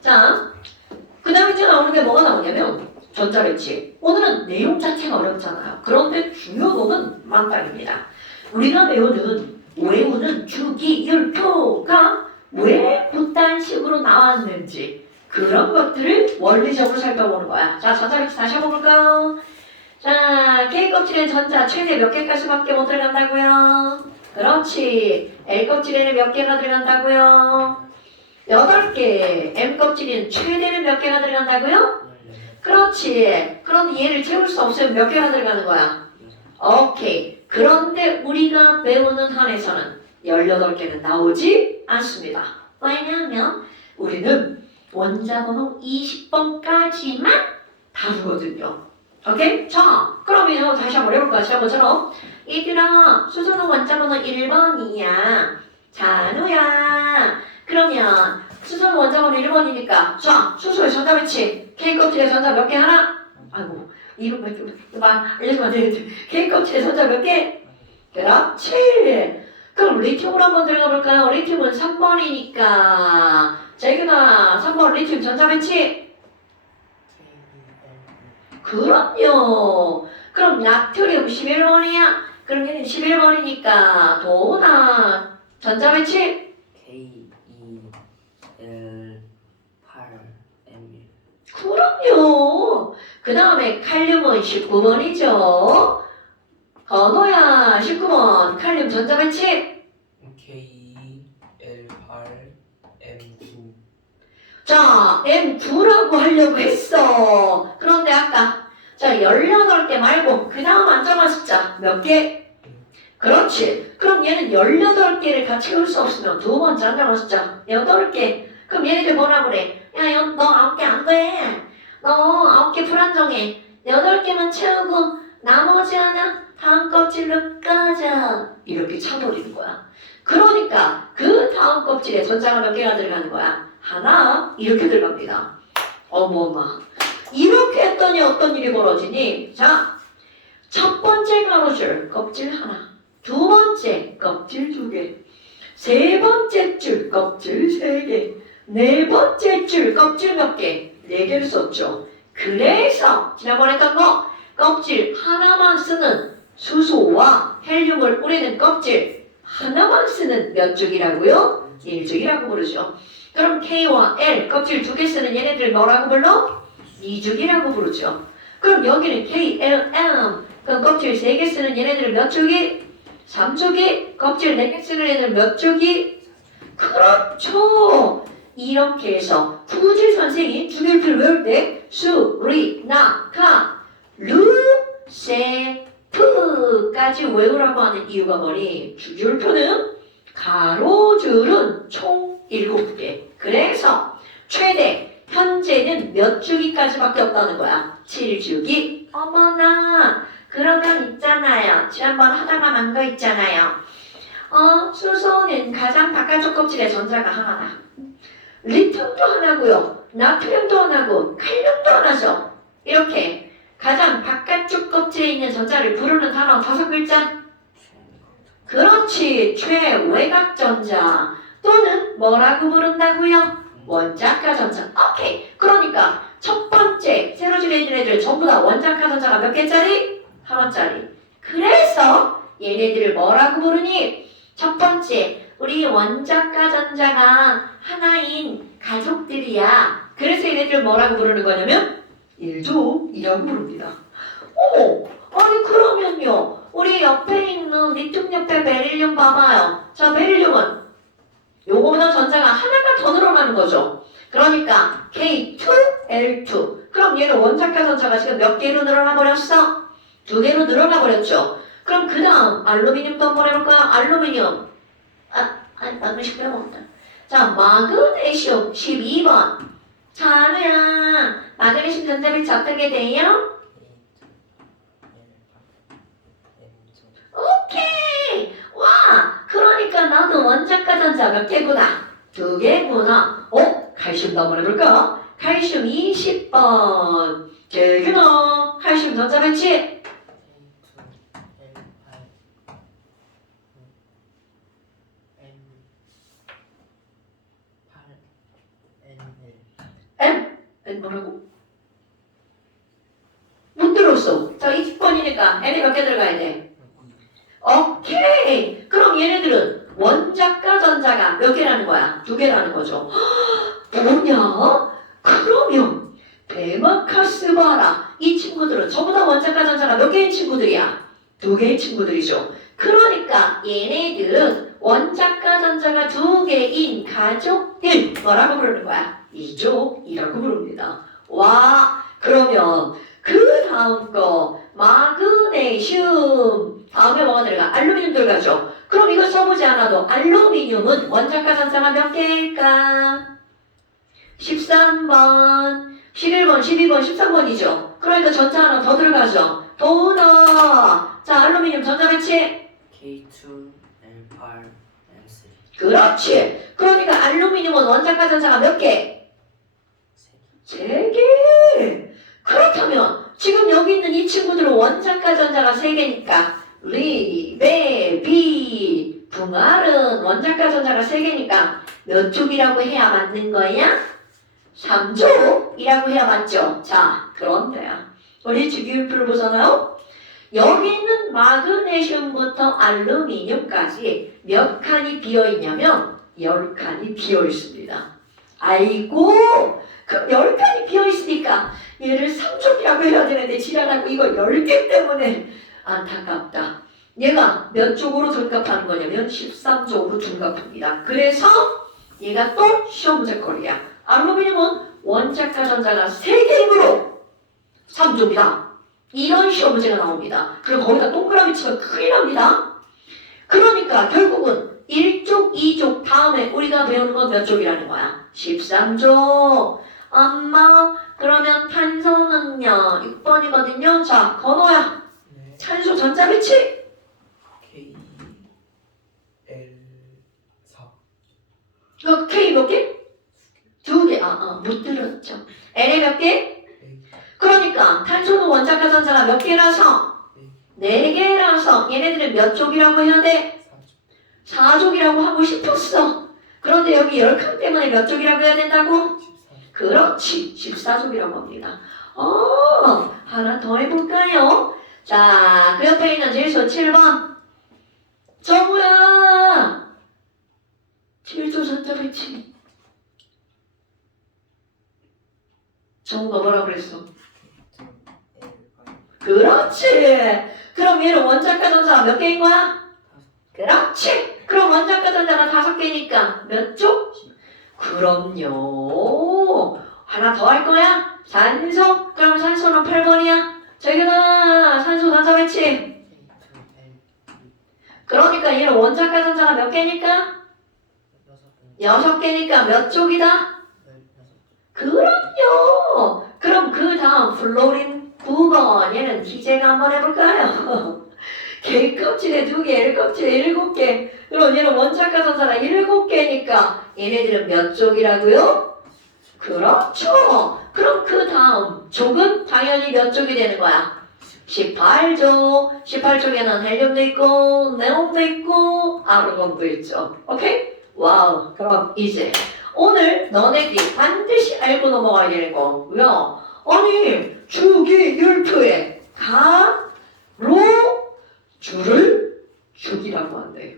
자, 그 다음에 이제 나오는 게 뭐가 나오냐면 전자배치. 오늘은 내용 자체가 어렵잖아요. 그런데 중요도는 만땅입니다. 우리가 외우는 주기율표가 왜 그딴 식으로 나왔는지 그런 것들을 원리적으로 살펴보는 거야. 자, 전자배치 다시 한번 볼까요? 자, K 껍질의 전자 최대 몇 개까지밖에 못 들어간다고요? 그렇지. L 껍질에는 몇 개가 들어간다고요? 8개. M 껍질은 최대는 몇 개가 들어간다고요? 그렇지. 그럼 얘를 채울 수 없으면 몇 개가 들어가는 거야? 오케이. 그런데 우리가 배우는 한에서는 18개는 나오지 않습니다. 왜냐하면 우리는 원자번호 20번까지만 다루거든요. 오케이? 자, 그럼 이제 다시 한번 해볼까? 지난번처럼 얘들아, 수소는 원자번호 1번이야. 잔우야. 그러면 수소는 원자번호 1번이니까 자, 수소의 전자배치 K 껍질의 전자 몇 개 하나? 아이고, 이름 알려주면 안 되겠지. K 껍질의 전자 몇 개? 그렇지. 그럼 리튬으로 한번 들어가 볼까요? 리튬은 3번이니까 재균아, 3번 리튬 전자배치? 그럼요. 그럼 나트륨 11번이야? 그럼 얘는 11번이니까 도나 전자배치? 그럼요. 그 다음에 칼륨은 19번이죠. 건호야 19번 칼륨 전자배치? KL8M9. 자, M9라고 하려고 했어. 그런데 아까 자 18개 말고 그 다음 안 정한 숫자 몇 개? 그렇지. 그럼 얘는 18개를 다 채울 수 없으면 두 번째 안 정한 숫자 8개. 그럼 얘네들 뭐라 그래? 야, 너 9개 안 돼. 너 9개 불안정해. 8개만 채우고 나머지 하나 다음 껍질로 까자. 이렇게 차버리는 거야. 그러니까 그 다음 껍질에 전자가 몇 개가 들어가는 거야? 하나 이렇게 들어갑니다. 어머마. 이렇게 했더니 어떤 일이 벌어지니? 자, 첫 번째 가로줄 껍질 하나, 두 번째 껍질 두 개, 세 번째 줄 껍질 세 개, 네 번째 줄 껍질 몇 개? 네 개를 썼죠. 그래서 지난번에 했던 거 껍질 하나만 쓰는 수소와 헬륨을 뿌리는 껍질 하나만 쓰는 몇 줄이라고요? 1줄이라고 부르죠. 그럼 K와 L 껍질 두 개 쓰는 얘네들 뭐라고 불러? 2줄이라고 부르죠. 그럼 여기는 K, L, M 그럼 껍질 3개 쓰는 얘네들은 몇 줄기? 3줄기? 껍질 4개 쓰는 얘네들은 몇 줄기? 그렇죠. 이렇게 해서 굳이 선생이 주기율표를 외울 때 수, 리, 나, 카, 루, 세, 프까지 외우라고 하는 이유가 뭐니? 주기율표는 가로줄은 총 7개. 그래서 최대 현재는 몇 주기까지밖에 없다는 거야? 7주기. 어머나, 그러면 있잖아요. 지난번 하다가 난 거 있잖아요. 수소는 가장 바깥쪽 껍질에 전자가 하나다. 리튬도 하나고요. 나트륨도 하나고 칼륨도 하나죠. 이렇게 가장 바깥쪽 껍질에 있는 전자를 부르는 단어 5글자. 그렇지. 최외곽 전자 또는 뭐라고 부른다고요? 원자가 전자. 오케이. 그러니까 첫 번째 새로 지내는 애들 전부 다 원자가 전자가 몇 개짜리? 하나짜리. 그래서 얘네들을 뭐라고 부르니? 첫 번째 우리 원자가 전자가 하나인 가족들이야. 그래서 얘네들 뭐라고 부르는 거냐면 1족이라고 부릅니다. 아니 그러면요. 우리 옆에 있는 리튬 옆에 베릴륨 봐봐요. 자, 베릴륨은 요거보다 전자가 하나가 더 늘어나는 거죠. 그러니까 K2, L2. 그럼 얘는 원자가 전자가 지금 몇 개로 늘어나 버렸어? 2개로 늘어나 버렸죠. 그럼 그 다음 알루미늄도 한번 해볼까요? 알루미늄. 마그네슘 빼먹었다. 자, 마그네슘 12번. 자루야, 마그네슘 전자배치 어떻게 돼요? 오케이! 와! 그러니까 나도 원자가 전자 몇 개구나? 2개구나. 칼슘도 한번 해볼까? 칼슘 20번. 재균아, 칼슘 전자 배치? 뭐라고? 못 들었어. 자, 20번이니까 n이 몇 개 들어가야 돼? 오케이. 그럼 얘네들은 원자과 전자가 몇 개라는 거야? 2개라는 거죠. 뭐냐? 그러면 베마카스 봐라. 이 친구들은 전부 다 원자과 전자가 몇 개인 친구들이야? 2개의 친구들이죠. 그러니까 얘네들은 원자과 전자가 2개인 가족들 뭐라고 부르는 거야? 이족이라고 부릅니다. 와, 그러면 그 다음 거 마그네슘 다음에 뭐가 들어가? 알루미늄 들어가죠. 그럼 이거 써보지 않아도 알루미늄은 원자과 전자가 몇 개일까? 13번, 11번, 12번, 13번이죠. 그러니까 전자 하나 더 들어가죠. 더우나. 자, 알루미늄 전자 배치. K2, L8, M3 그렇지. 그러니까 알루미늄은 원자과 전자가 몇 개? 3개. 그렇다면 지금 여기 있는 이 친구들은 원자과 전자가 3개니까 리, 베, 비, 붕알은 원자과 전자가 3개니까 몇 족이라고 해야 맞는 거야? 3족이라고 해야 맞죠? 자, 그런데요. 우리 주기율표를 보잖아요. 여기 있는 마그네슘부터 알루미늄까지 몇 칸이 비어있냐면 10칸이 비어있습니다. 아이고, 그럼 10칸이 비어있으니까 얘를 3족이라고 해야 되는데 지랄하고 이거 10개 때문에 안타깝다. 얘가 몇 족으로 둔갑하는 거냐면 13족으로 둔갑합니다. 그래서 얘가 또 시험 문제거리야. 알루미늄은 원자과 전자가 3개이므로 3족이다. 이런 시험 문제가 나옵니다. 그럼 거기다 동그라미 치면 큰일 납니다. 그러니까 결국은 1족, 2족 다음에 우리가 배우는 건 몇 족이라는 거야? 13족. 엄마, 그러면 탄소는요? 6번이거든요. 자, 번호야. 네. 탄소 전자 배치. K, L4 그 K 몇 개? 2개. 못 들었죠. N에 몇 개? 그러니까 탄소는 원자과 전자가 몇 개라서? 4개라서 얘네들은 몇 족이라고 해야 돼? 4족이라고 하고 싶었어. 그런데 여기 10칸 때문에 몇 족이라고 해야 된다고? 14 그렇지. 14족이라고 합니다. 하나 더 해볼까요? 자, 그 옆에 있는 질소 7번. 정우야! 7조 전자 배치. 정우가 뭐라고 그랬어? 그렇지. 그럼 얘는 원자과 전자가 몇 개인 거야? 그렇지. 그럼 원자과 전자가 5개니까 몇 쪽? 그럼요. 하나 더 할 거야? 산소? 그럼 산소는 8번이야. 저기다 산소 전자 배치. 그러니까 얘는 원자과 전자가 몇 개니까? 6개니까 몇 쪽이다? 그럼요. 그럼 그 다음 플로린 9번 얘는 기재가 한번 해볼까요? K 껍질에 2개, L 껍질에 7개. 그럼 얘는 원자과 전자가 7개니까 얘네들은 몇 족이라고요? 그렇죠. 그럼 그 다음 족은 당연히 몇 족이 되는 거야? 18족. 18족에는 헬륨도 있고 네온도 있고 아르곤도 있죠. 오케이? 와우. 그럼 이제 오늘 너네들이 반드시 알고 넘어가야 되는 거고요. 아니 주기율표에 가로줄을 죽이라고 한대요.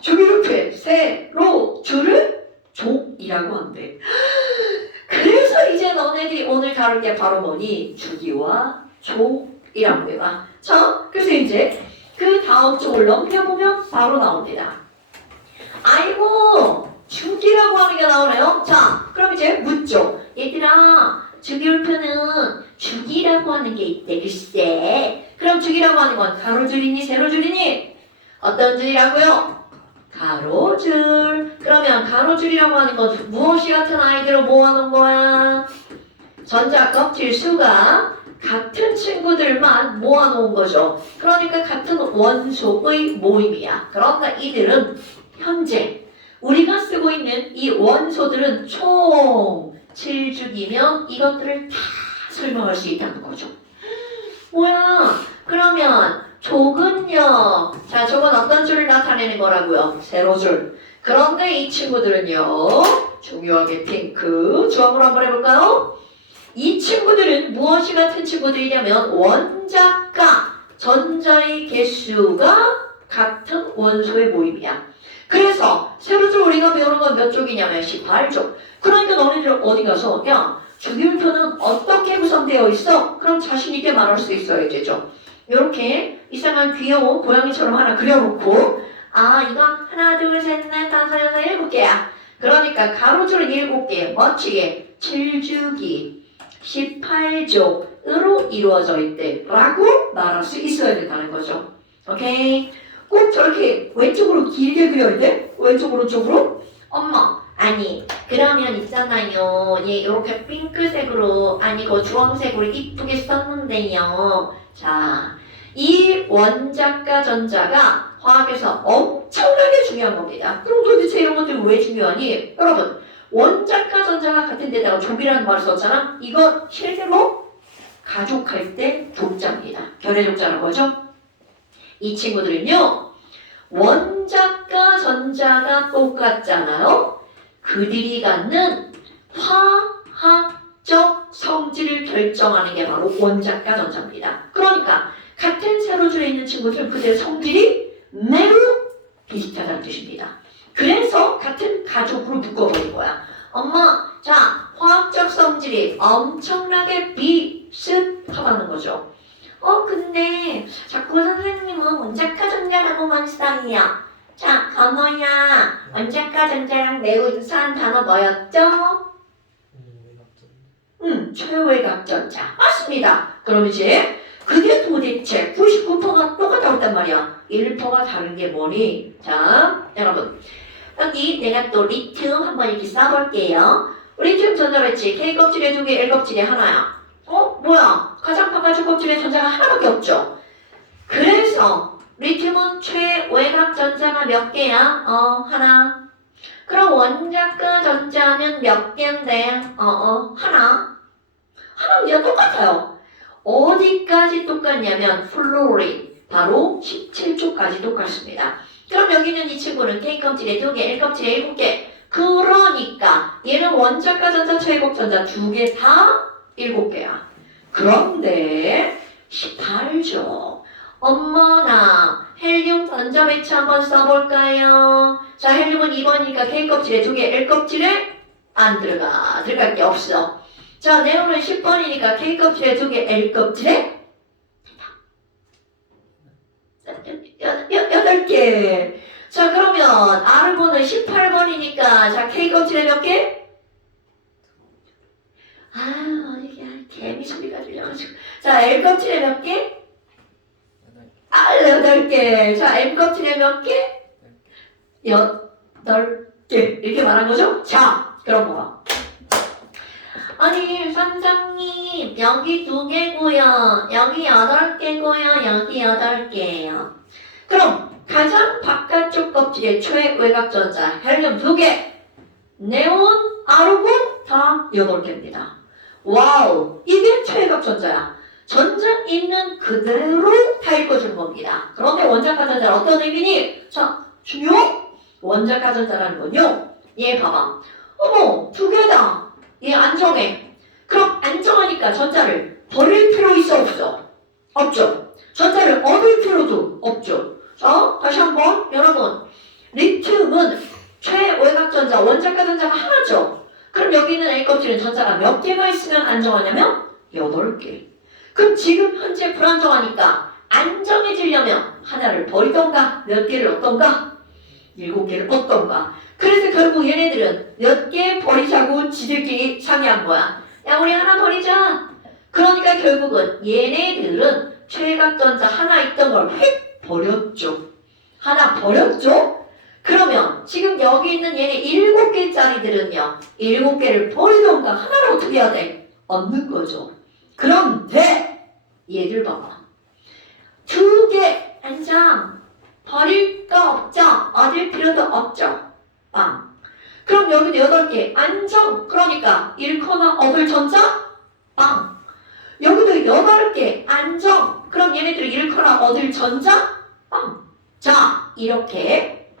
주기율표에 세로줄을 족이라고 한대. 그래서 이제 너네들이 오늘 다룰 게 바로 뭐니? 주기와 족이라고 해봐. 자, 그래서 이제 그 다음 쪽을 넘겨보면 바로 나옵니다. 아이고 주기라고 하는 게 나오네요. 자, 그럼 이제 묻죠. 얘들아, 주기율표는 주기라고 하는 게 있대. 글쎄. 그럼 주기라고 하는 건 가로줄이니 세로줄이니? 어떤 줄이라고요? 가로줄. 그러면 가로줄이라고 하는 건 무엇이 같은 아이들을 모아놓은 거야? 전자 껍질 수가 같은 친구들만 모아놓은 거죠. 그러니까 같은 원소의 모임이야. 그러니까 이들은 현재 우리가 쓰고 있는 이 원소들은 총 7죽이면 이것들을 다 설명할 수 있다는 거죠. 뭐야? 그러면 족은요. 자, 족은 어떤 줄을 나타내는 거라고요? 세로줄. 그런데 이 친구들은요. 중요하게 핑크. 주황으로 한번 해볼까요? 이 친구들은 무엇이 같은 친구들이냐면 원자과 전자의 개수가 같은 원소의 모임이야. 그래서 세로줄 우리가 배우는 건 몇 쪽이냐면 18쪽. 그러니까 너네들 어디 가서 야 주기율표는 어떻게 구성되어 있어? 그럼 자신 있게 말할 수 있어야 되죠. 이렇게 이상한 귀여운 고양이처럼 하나 그려놓고 아 이거 하나 둘 셋 넷 다섯 여섯 일곱 개야. 그러니까 가로줄은 7개 멋지게 7주기 18족으로 이루어져 있대 라고 말할 수 있어야 된다는 거죠. 오케이? 꼭 저렇게 왼쪽으로 길게 그려야 돼? 왼쪽 오른쪽으로? 엄마 아니 그러면 있잖아요 얘 이렇게 핑크색으로 아니고 주황색으로 이쁘게 썼는데요. 자, 이 원자과 전자가 화학에서 엄청나게 중요한 겁니다. 그럼 도대체 이런 것들이 왜 중요하니? 여러분 원자과 전자가 같은 데다가 족이라는 말을 썼잖아. 이거 실제로 가족할 때 족자입니다. 결해족자라고 하죠. 이 친구들은요 원자과 전자가 똑같잖아요. 그들이 갖는 화학적 성질을 결정하는 게 바로 원자과 전자입니다. 그러니까 같은 세로줄에 있는 친구들 그들의 성질이 매우 비슷하다는 뜻입니다. 그래서 같은 가족으로 묶어버린 거야. 엄마, 자, 화학적 성질이 엄청나게 비슷하다는 거죠. 근데 자꾸 선생님은 원자과 전자라고만 써요. 자, 건호야, 원자과 전자랑 매우 유사한 단어 뭐였죠? 최외각전자. 맞습니다. 그럼 이제 그게 도대체 99%가 똑같다고 했단 말이야. 1%가 다른 게 뭐니? 자, 여러분. 여기 내가 또 리튬 한번 이렇게 써볼게요. 리튬 전자배치 K껍질에 2개, L껍질에 하나야. 뭐야? 가장 바깥쪽 껍질에 전자가 하나밖에 없죠. 그래서 리튬은 최외각 전자가 몇 개야? 하나. 그럼 원자과 전자는 몇 개인데? 하나. 하나는 똑같아요. 어디까지 똑같냐면 플로린 바로 17쪽까지 똑같습니다. 그럼 여기는 이 친구는 K껍질에 2개, L껍질에 7개. 그러니까 얘는 원자과 전자, 최외각 전자 2개 다 7개야. 그런데 18죠. 엄마나 헬륨 전자 배치 한번 써볼까요? 자, 헬륨은 2번이니까 K껍질에 2개, L껍질에 안 들어갈 게 없어. 자, 네온은 10번이니까 K껍질에 2개, L껍질에 8개. 자, 그러면 R번은 18번이니까 자, K껍질에 몇 개? 이게 개미 소리가 들려가지고. 자, L껍질에 몇 개? 8개. 자, M껍질에 몇 개? 8개. 이렇게 말한 거죠? 자, 그럼 뭐? 아니, 선생님, 여기 2개고요. 여기 8개고요. 여기 8개예요. 그럼 가장 바깥쪽 껍질의 최외각 전자, 헬륨 2개. 네온, 아르곤 다 8개입니다. 와우, 이게 최외각 전자야. 전자 있는 그대로 다 읽어주는 겁니다. 그런데 원자과 전자는 어떤 의미니? 자, 중요? 원자과 전자라는 건요. 얘 봐봐. 2개다. 얘 안정해. 그럼 안정하니까 전자를 버릴 필요 있어 없어? 없죠. 전자를 얻을 필요도 없죠. 자, 다시 한번 여러분. 리튬은 최외각 전자, 원자과 전자가 하나죠. 그럼 여기 있는 A껍질은 전자가 몇 개가 있으면 안정하냐면 8개. 그럼 지금 현재 불안정하니까 안정해지려면 하나를 버리던가 몇 개를 얻던가 7개를 얻던가. 그래서 결국 얘네들은 몇 개 버리자고 지들끼리 상의한 거야. 야, 우리 하나 버리자. 그러니까 결국은 얘네들은 최외각 전자 하나 있던 걸 휙 버렸죠. 하나 버렸죠? 그러면 지금 여기 있는 얘네 7개짜리들은요. 7개를 버리던가 하나를 어떻게 해야 돼? 얻는 거죠. 그런데 얘들 봐봐. 2개 안정. 버릴 거 없죠. 얻을 필요도 없죠. 빵. 그럼 여기도 8개 안정. 그러니까 잃거나 얻을 전자 빵. 여기도 8개 안정. 그럼 얘네들이 잃거나 얻을 전자 빵. 자, 이렇게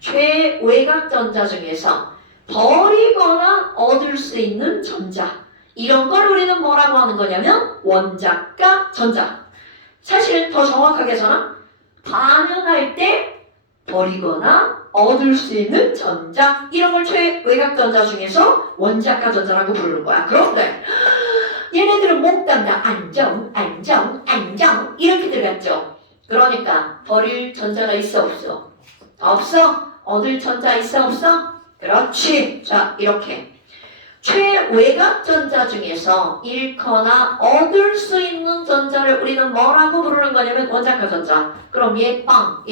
최외각 전자 중에서 버리거나 얻을 수 있는 전자 이런 걸 우리는 뭐라고 하는 거냐면 원자과 전자. 사실 더 정확하게 해서는 반응할 때 버리거나 얻을 수 있는 전자, 이런 걸 최외곽 전자 중에서 원자과 전자라고 부르는 거야. 그런데 얘네들은 몽땅 안정 이렇게 들어갔죠. 그러니까 버릴 전자가 있어 없어? 없어. 얻을 전자 있어 없어? 그렇지. 자, 이렇게 최외곽 전자 중에서 잃거나 얻을 수 있는 전자를 우리는 뭐라고 부르는 거냐면 원자과 전자. 그럼 얘빵.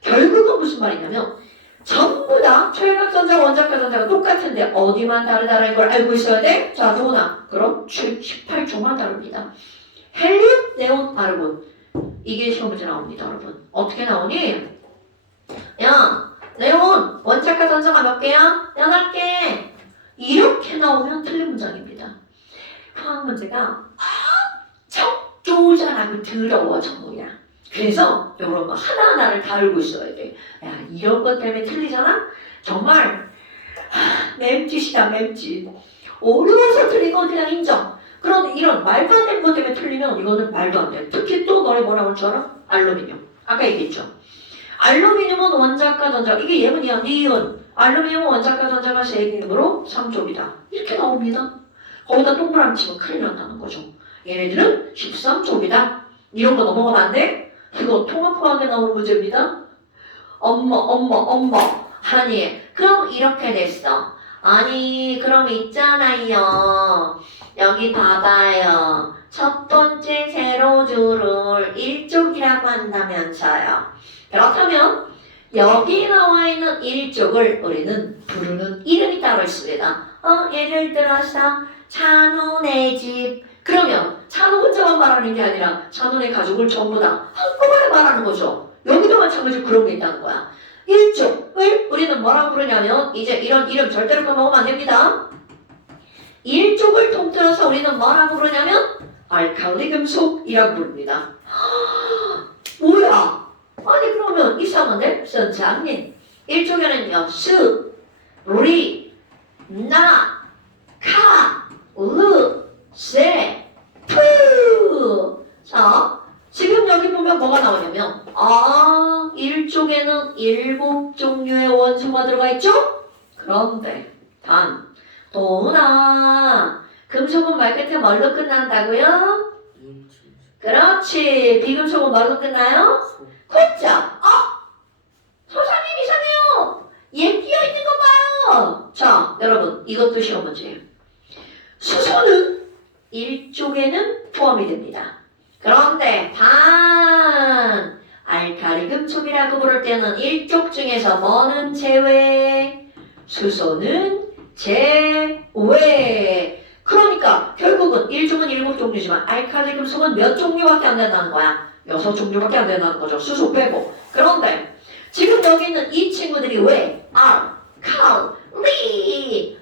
결국은 무슨 말이냐면 전부 다 최외곽 전자, 원자과 전자가 똑같은데 어디만 다르다는 걸 알고 있어야 돼? 자, 누구나. 그럼 18조만 다릅니다. 헬륨, 네온, 아르곤. 이게 시험 문제 나옵니다, 여러분. 어떻게 나오니? 야, 네온, 원자과 전자가 몇 개야? 8개. 이렇게 나오면 틀린 문장입니다. 화학 문제가 엄청 쪼잔하고 더러워, 전부야. 그래서 이런 거 하나하나를 다 알고 있어야 돼. 야, 이런 것 때문에 틀리잖아? 정말 맴짓이다, 맴짓. 어려워서 틀린 건 그냥 인정. 그런데 이런 말도 안 되는 것 때문에 틀리면 이거는 말도 안 돼. 특히 또 너네 뭐라고 할 줄 알아? 알루미늄. 아까 얘기했죠. 알루미늄은 원자과 전자. 이게 예문이야, 니은. 알루미늄은 원자과 전자가 3개이므로 3족이다. 이렇게 나옵니다. 거기다 동그라미 치면 큰일 난다는 거죠. 얘네들은 13족이다. 이런 거 넘어가면 안 돼? 이거 통합화하게 나오는 문제입니다. 아니, 그럼 이렇게 됐어. 아니, 그럼 있잖아요. 여기 봐봐요. 첫 번째 세로줄을 1족이라고 한다면서요. 그렇다면 여기 나와 있는 1족을 우리는 부르는 이름이 따로 있습니다. 예를 들어서 찬훈의 집. 그러면 찬훈 혼자만 말하는 게 아니라 찬훈의 가족을 전부 다 한꺼번에 말하는 거죠. 여기도 마찬가지로 그런 게 있다는 거야. 1족을 우리는 뭐라고 부르냐면 이제 이런 이름 절대로 까먹으면 안 됩니다. 1족을 통틀어서 우리는 뭐라고 부르냐면 알칼리 금속이라고 부릅니다. 뭐야? 아니 그러면 이상한데? 선장님 1족에는요 수, 리, 나, 카, 르, 세, 푸. 자, 지금 여기 보면 뭐가 나오냐면 1쪽에는 7종류의 원소가 들어가 있죠? 그런데 단, 도나 금속은 말 끝에 뭘로 끝난다고요? 그렇지. 비금속은 뭘로 끝나요? 콧자. 소장님 이상해요. 얘 끼어있는 거 봐요. 자, 여러분 이것도 시험 문제예요. 수소는 1쪽에는 포함이 됩니다. 그런데 단 알칼리 금속이라고 부를 때는 1쪽 중에서 뭐는 제외? 수소는 제외. 그러니까 결국은 1종은 7종류지만 알칼리 금속은 몇 종류밖에 안 된다는 거야? 6종류밖에 안 된다는 거죠. 수소 빼고. 그런데 지금 여기 있는 이 친구들이 왜 알칼리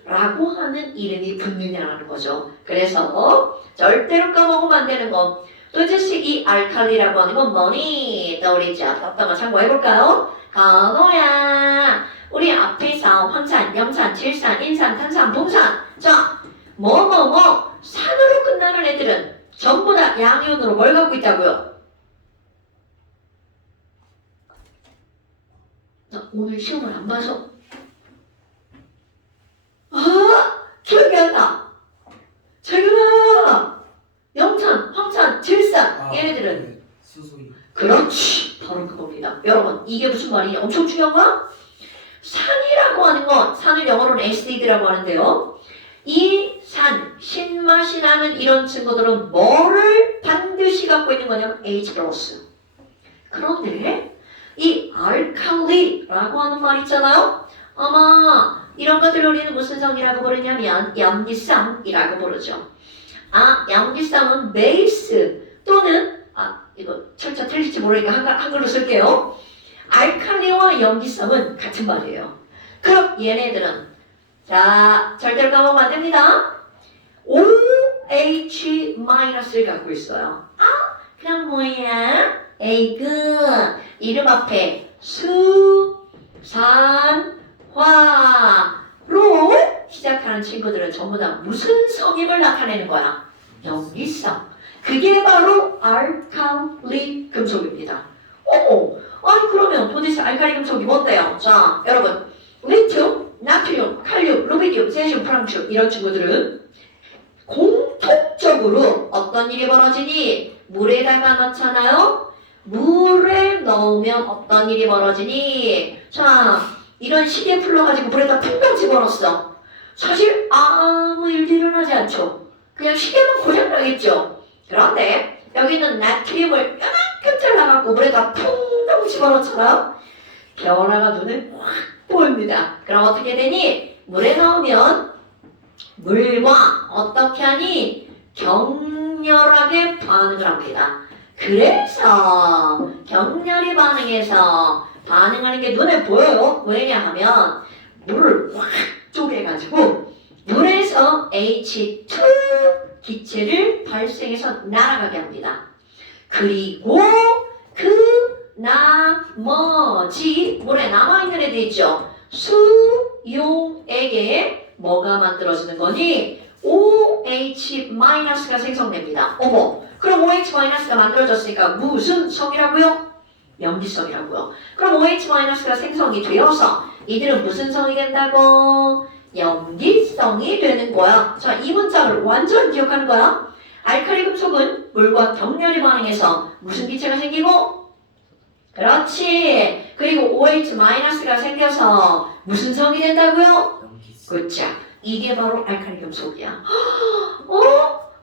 라고 하는 이름이 붙느냐라는 거죠. 그래서 절대로 까먹으면 안 되는 거. 도대체 이 알칼리라고 하는 건 뭐니? 떠오르죠? 답답한 참고해볼까요? 간호야. 우리 앞에서 황산, 염산, 질산, 인산, 탄산, 동산. 자, 산으로 끝나는 애들은 전부 다 양이온으로 뭘 갖고 있다고요? 나 오늘 시험을 안 봐서 기억이 안 나. 자기가 염산, 황산, 질산 얘네들은 수소이. 그렇지. 바로 그겁니다. 여러분 이게 무슨 말이냐? 엄청 중요한 거야? 산이라고 하는 건 산을 영어로는 에시드라고 하는데요. 이 산, 신맛이 나는 이런 친구들은 뭐를 반드시 갖고 있는 거냐면 H+. 그런데 이 알칼리라고 하는 말 있잖아요. 아마 이런 것들을 우리는 무슨 성이라고 부르냐면 염기성이라고 부르죠. 염기성은 베이스 또는 이거 철자 틀릴지 모르니까 한글로 쓸게요. 알칼리와 염기성은 같은 말이에요. 그럼 얘네들은 자 절대로 까먹으면 안 됩니다. OH-를 갖고 있어요. 그냥 뭐야? 에이그 이름 앞에 수, 산, 화로 시작하는 나타나는 친구들은 전부 다 무슨 성임을 나타내는 거야? 염기성. 그게 바로 알칼리 금속입니다. 아니 그러면 도대체 알칼리 금속이 뭔데요? 자, 여러분, 리튬, 나트륨, 칼륨, 루비디움, 세슘, 프랑ци움 이런 친구들은 공통적으로 어떤 일이 벌어지니? 물에다가 넣잖아요? 물에 넣으면 어떤 일이 벌어지니? 자, 이런 시계 풀러가지고 물에다 풍덩 집어넣었어. 사실 아무 일도 일어나지 않죠. 그냥 시계만 고장나겠죠. 그런데 여기는 나트륨을 요만큼 잘라갖고 물에다 풍덩 집어넣잖아. 변화가 눈에 확 보입니다. 그럼 어떻게 되니? 물에 넣으면 물과 어떻게 하니? 격렬하게 반응을 합니다. 그래서 격렬히 반응해서 반응하는 게 눈에 보여요. 왜냐 하면 물을 확 쪼개가지고 물에서 H2 기체를 발생해서 날아가게 합니다. 그리고 그 나머지 물에 남아있는 애들 있죠. 수용액에 뭐가 만들어지는 거니? OH-가 생성됩니다. 어머, 그럼 OH-가 만들어졌으니까 무슨 성이라고요? 염기성이라고요. 그럼 OH-가 생성이 되어서 이들은 무슨 성이 된다고? 염기성이 되는 거야. 자, 이 문장을 완전 기억하는 거야. 알칼리 금속은 물과 격렬히 반응해서 무슨 기체가 생기고? 그렇지. 그리고 OH-가 생겨서 무슨 성이 된다고요? 염기성. 그쵸. 이게 바로 알칼리 금속이야.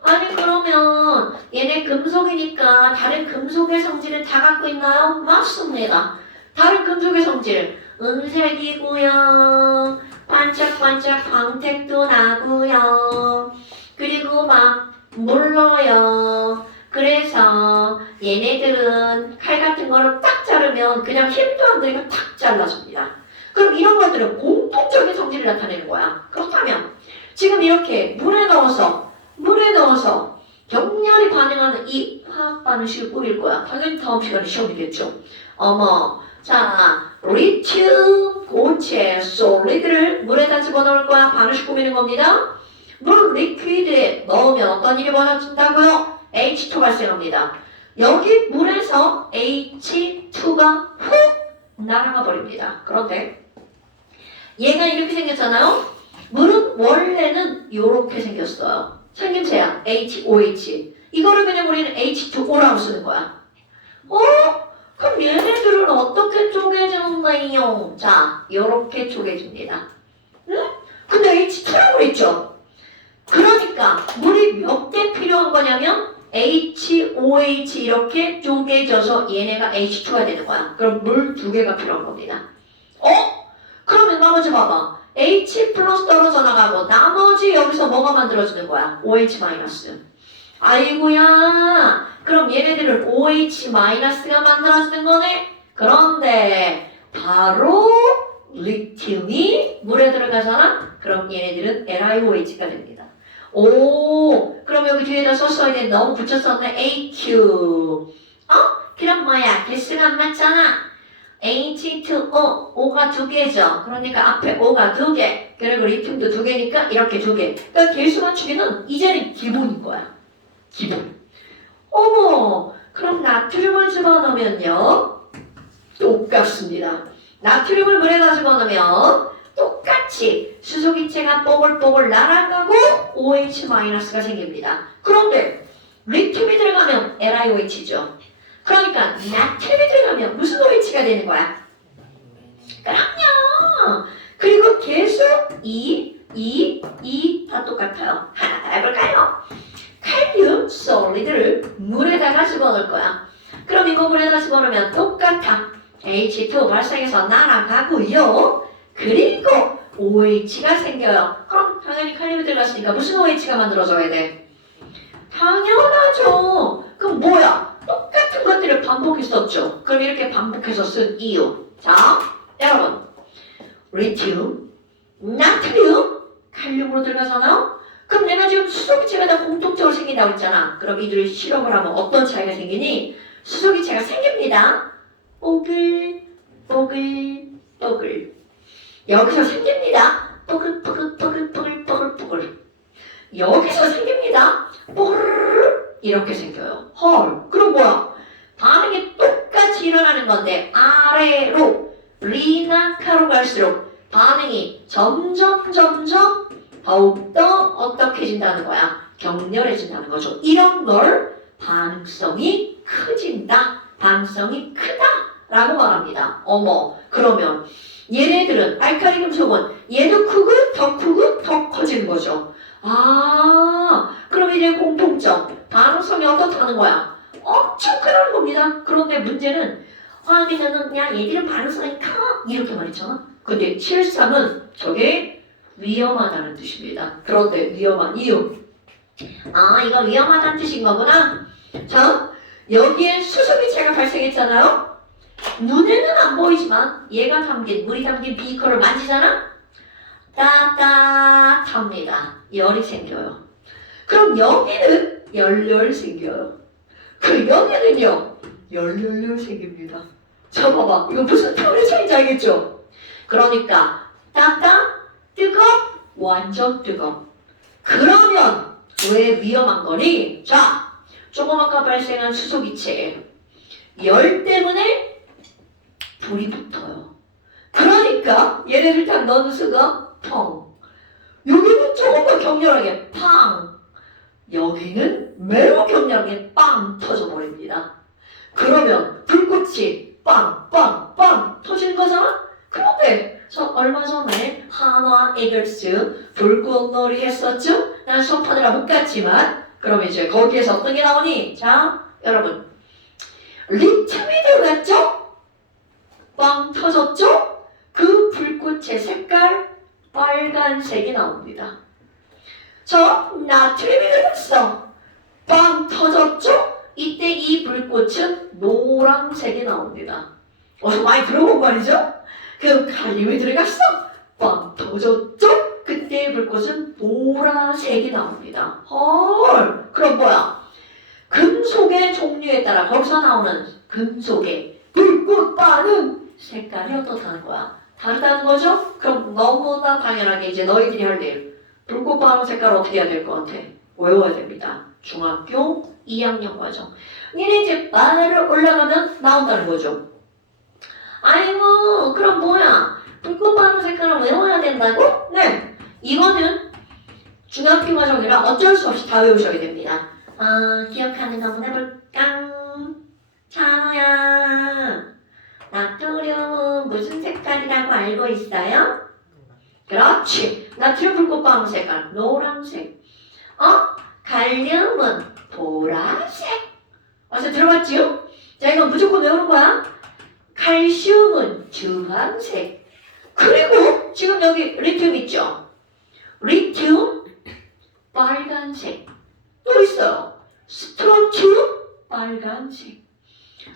아니 그러면 얘네 금속이니까 다른 금속의 성질은 다 갖고 있나요? 맞습니다. 다른 금속의 성질 은색이고요. 반짝반짝 광택도 나고요. 그리고 막 물러요. 그래서 얘네들은 칼 같은 거를 딱 자르면 그냥 힘도 안 들이고 탁 잘라줍니다. 그럼 이런 것들은 공통적인 성질을 나타내는 거야. 그렇다면 지금 이렇게 물에 넣어서 격렬히 반응하는 이 화학 반응식을 꾸밀 거야. 당연히 다음 시간에 시험이겠죠. 자, 리튬 고체 솔리드를 물에다 집어넣을 거야. 반응식 꾸미는 겁니다. 물 리퀴드에 넣으면 어떤 일이 벌어진다고요? H2 발생합니다. 여기 물에서 H2가 훅 날아가 버립니다. 그런데 얘가 이렇게 생겼잖아요. 물은 원래는 이렇게 생겼어요. 생김새야 HOH. 이거를 그냥 우리는 H2O라고 쓰는 거야. 그럼 얘네들은 어떻게 쪼개지는가요? 자, 이렇게 쪼개집니다. 응? 근데 H2라고 했죠. 그러니까 물이 몇 개 필요한 거냐면 HOH 이렇게 쪼개져서 얘네가 H2가 되는 거야. 그럼 물 2개가 필요한 겁니다. 그러면 나머지 봐봐. H 플러스 떨어져 나가고 나머지 여기서 뭐가 만들어지는 거야? OH 마이너스. 아이고야. 그럼 얘네들은 OH 마이너스가 만들어지는 거네? 그런데 바로 리튬이 물에 들어가잖아? 그럼 얘네들은 LiOH가 됩니다. 그럼 여기 뒤에다 썼어야 돼. 너무 붙였었네. AQ. 그럼 뭐야? 개수가 안 맞잖아. H2O, O가 2개죠. 그러니까 앞에 O가 2개. 그리고 리튬도 2개니까 이렇게 2개. 그러니까 개수 맞추기는 이제는 기본인 거야. 기본. 그럼 나트륨을 집어넣으면요. 똑같습니다. 나트륨을 물에다 집어넣으면 똑같이 수소기체가 뽀글뽀글 날아가고 OH-가 생깁니다. 그런데 리튬이 들어가면 LiOH죠. 그러니까 나트륨이 들어가면 무슨 OH가 되는 거야? 그럼요. 그리고 계속 2 다 똑같아요. 하나 더 해볼까요? 칼륨 솔리드를 물에다가 집어넣을 거야. 그럼 이거 물에다 집어넣으면 똑같아. H2 발생해서 날아가고요. 그리고 OH가 생겨요. 그럼 당연히 칼륨이 들어갔으니까 무슨 OH가 만들어져야 돼? 당연하죠. 그럼 뭐야? 똑같은 것들을 반복했었죠. 그럼 이렇게 반복해서 쓴 이유. 자, 여러분. 리튬, 나트륨, 칼륨으로 들어가잖아요? 그럼 내가 지금 수소기체가 다 공통적으로 생긴다고 했잖아. 그럼 이들을 실험을 하면 어떤 차이가 생기니? 수소기체가 생깁니다. 뽀글, 뽀글, 뽀글. 여기서 생깁니다. 뽀글, 뽀글, 뽀글, 뽀글, 뽀글, 이렇게 생겨요. 헐, 그럼 뭐야? 반응이 똑같이 일어나는 건데 아래로 리나카로 갈수록 반응이 점점 더욱더 어떻게진다는 거야? 격렬해진다는 거죠. 이런 걸 반응성이 커진다, 반응성이 크다 라고 말합니다. 어머, 그러면 얘네들은 알칼리 금속은 얘도 크고 더 커지는 거죠. 아, 그럼 이제 공통점 반응성이 어떻다는 거야? 엄청 크다는 겁니다. 그런데 문제는 화학에서는 그냥 얘들은 반응성이 커 이렇게 말했잖아. 근데 실상은 저게 위험하다는 뜻입니다. 그런데 위험한 이유, 아 이거 위험하다는 뜻인 거구나. 자, 여기에 수소기체가 발생했잖아요. 눈에는 안 보이지만 얘가 담긴, 물이 담긴 비커를 만지잖아? 따뜻합니다. 열이 생겨요. 그럼 여기는 열렬 생겨요. 그리고 여기는요 열렬 생깁니다. 자 봐봐, 이거 무슨 타월의 차이인지 알겠죠? 그러니까 뜨거, 완전 뜨거. 그러면 왜 위험한 거니? 자, 조금 아까 발생한 수소기체에 열 때문에 불이 붙어요. 그러니까 얘네들 다 넣는 수가 펑. 여기는 조금 더 격렬하게 팡. 여기는 매우 격렬하게 빵 터져버립니다. 그러면 불꽃이 빵 터지는 거잖아? 그런데 저 얼마 전에 한화 에글스 불꽃놀이 했었죠? 난 수업하느라 못 갔지만 그럼 이제 거기에서 어떤 게 나오니? 자, 여러분 리튬이 들어갔죠? 빵 터졌죠? 그 불꽃의 색깔 빨간색이 나옵니다. 저 나트륨이 들어갔어. 빵 터졌죠? 이때 이 불꽃은 노란색이 나옵니다. 많이 들어본 말이죠? 그 칼륨이 들어갔어. 빵 터졌죠? 그때 불꽃은 노란색이 나옵니다. 헐, 그럼 뭐야? 금속의 종류에 따라 거기서 나오는 금속의 불꽃 반응 색깔이 어떻다는 거야? 다르다는 거죠? 그럼 너무나 당연하게 이제 너희들이 할 일, 불꽃 반응 색깔 어떻게 해야 될 것 같아? 외워야 됩니다. 중학교 2학년 과정. 얘네 이제 바로 올라가면 나온다는 거죠. 아이고, 그럼 뭐야? 불꽃 반응 색깔을 외워야 된다고? 네. 이거는 중학교 과정이라 어쩔 수 없이 다 외우셔야 됩니다. 기억하는 거 한번 해볼까? 찬우야, 나트륨은 무슨 색깔이라고 알고 있어요? 그렇지. 나트륨 불꽃 반응 색깔 노란색. 칼륨은 보라색. 어서 들어봤지요? 자, 이건 무조건 외우는 거야. 칼슘은 주황색. 그리고 지금 여기 리튬 있죠? 리튬 빨간색. 또 있어요. 스트론튬 빨간색.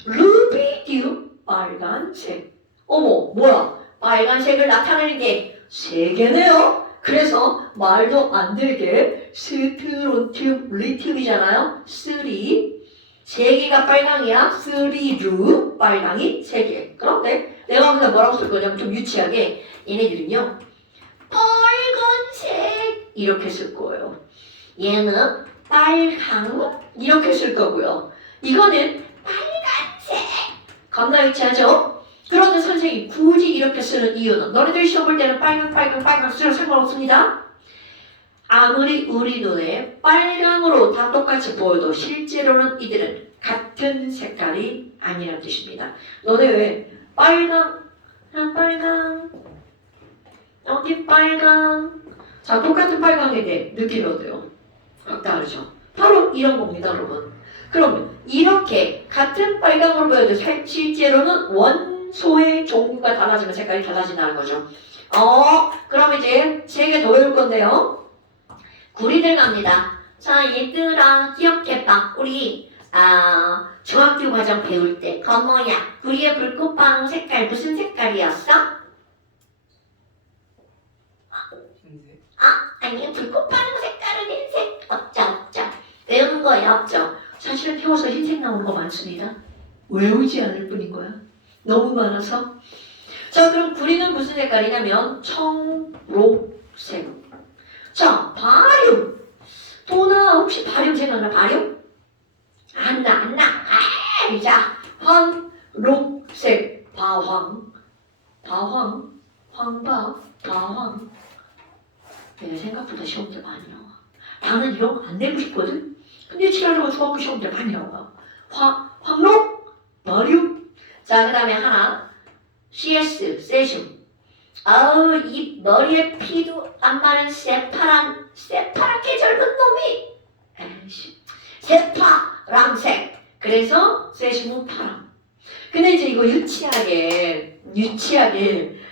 루비디움 빨간색. 어머, 뭐야? 빨간색을 나타내는 게 3개네요. 그래서 말도 안 되게 스트론튬, 리튬이잖아요. 3. 3개가 빨강이야. 3루 빨강이 3개. 그런데 내가 오늘 뭐라고 쓸 거냐면 좀 유치하게 얘네들은요 빨간색 이렇게 쓸 거예요. 얘는 빨강 이렇게 쓸 거고요. 이거는 빨간색. 겁나 유치하죠? 그런데 선생님이 굳이 이렇게 쓰는 이유는 너네들 시험 볼 때는 빨강 쓰면 상관없습니다. 아무리 우리 눈에 빨강으로 다 똑같이 보여도 실제로는 이들은 같은 색깔이 아니라는 뜻입니다. 너네 왜 빨강 여기 빨강 자 똑같은 빨강에 대해 느낌이 어때요? 각 다르죠? 바로 이런 겁니다 여러분. 그러면 이렇게 같은 빨강으로 보여도 실제로는 원소의 종류가 달라지면 색깔이 달라진다는 거죠. 그럼 이제 3개 더 외울 건데요. 구리들 갑니다. 자, 얘들아 기억해봐. 우리 중학교 과정 배울 때 건모야 구리의 불꽃 반응 색깔 무슨 색깔이었어? 흰색. 아니 불꽃 반응 색깔은 흰색 없죠. 외우는 거예요 없죠. 사실은 태워서 흰색 나오는 거 많습니다. 외우지 않을 뿐인 거야. 너무 많아서. 자, 그럼 구리는 무슨 색깔이냐면 청록색. 자, 바륨. 도나 혹시 바륨 생각나? 바륨? 화황. 내가 생각보다 시험 문제 많이 나와. 나는 이런 거 안 내고 싶거든? 근데 지랄하고 중학교 시험 문제 많이 나와. 황록, 마리움. 자, 그 다음에 하나. CS, 세슘. 아우, 이 머리에 피도 안 마른 새파랗게 젊은 놈이. 에이씨. 새파랑색. 그래서 세슘은 파랑. 근데 이제 이거 유치하게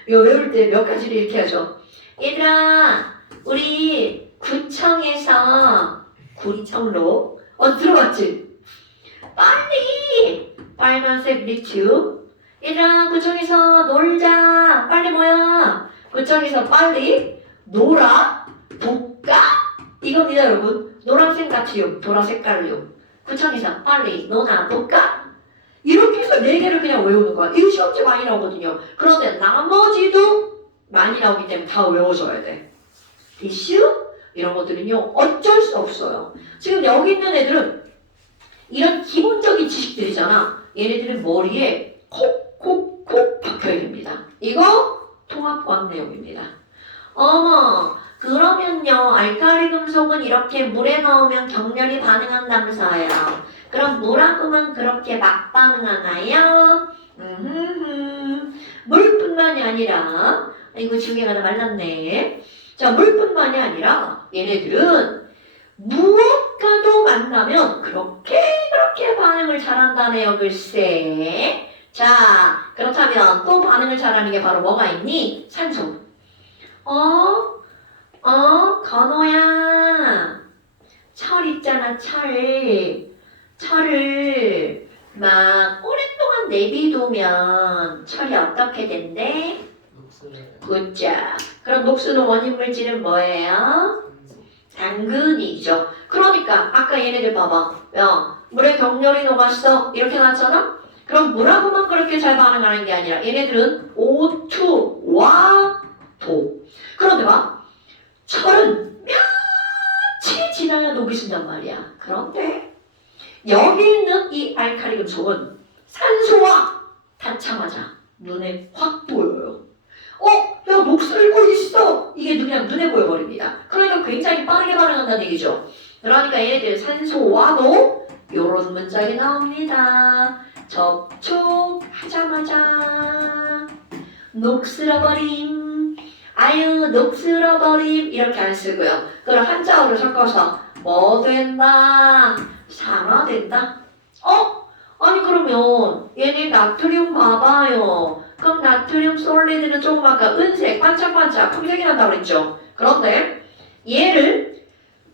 이거 외울 때 몇 가지를 이렇게 하죠. 얘들아, 우리 구청에서 구리청로 들어봤지? 빨리 빨간색 리튬. 얘들아, 구청에서 놀자. 빨리 모여. 구청에서 빨리 놀아 볼까? 이겁니다, 여러분. 노란색 나트륨, 보라색 칼륨. 구청에서 빨리 놀아 볼까? 이렇게 해서 4개를 그냥 외우는 거야. 이거 시험지 많이 나오거든요. 그런데 나머지도 많이 나오기 때문에 다 외워줘야 돼. 이슈? 이런 것들은요, 어쩔 수 없어요. 지금 여기 있는 애들은 이런 기본적인 지식들이잖아. 얘네들은 머리에 콕콕콕 박혀야 됩니다. 이거 통합과학 내용입니다. 어머, 그러면요, 알칼리 금속은 이렇게 물에 넣으면 격렬히 반응한다면서요. 그럼 물하고만 그렇게 막 반응하나요? 물뿐만이 아니라, 이거 중요하다 말랐네. 자, 물뿐만이 아니라 얘네들은 무엇과도 만나면 그렇게 반응을 잘한다네요, 글쎄. 자, 그렇다면 또 반응을 잘하는 게 바로 뭐가 있니? 산소. 건호야. 철 있잖아, 철을 막 오랫동안 내비두면 철이 어떻게 된대? 굿자. 그럼 녹수는 원인 물질은 뭐예요? 당근이죠. 그러니까 아까 얘네들 봐봐. 야, 물에 격렬히 녹았어. 이렇게 나왔잖아? 그럼 물하고만 그렇게 잘 반응하는 게 아니라 얘네들은 O2와 도. 그런데 봐. 철은 며칠 지나야 녹이 쓴단 말이야. 그런데 여기 있는 이 알칼리 금속은 산소와 닿자마자 눈에 확 보여요. 야, 녹슬고 있어. 이게 그냥 눈에 보여버립니다. 그러니까 굉장히 빠르게 반응한다는 얘기죠. 그러니까 얘네들 산소와도 요런 문장이 나옵니다. 접촉하자마자 녹슬어버림. 아유, 녹슬어버림. 이렇게 안 쓰고요. 그걸 한자어로 섞어서 뭐 된다? 산화된다? 아니 그러면 얘네 나트륨 봐봐요. 그럼 나트륨 솔리드는 조금 아까 은색 반짝반짝 풍색이 난다고 그랬죠. 그런데 얘를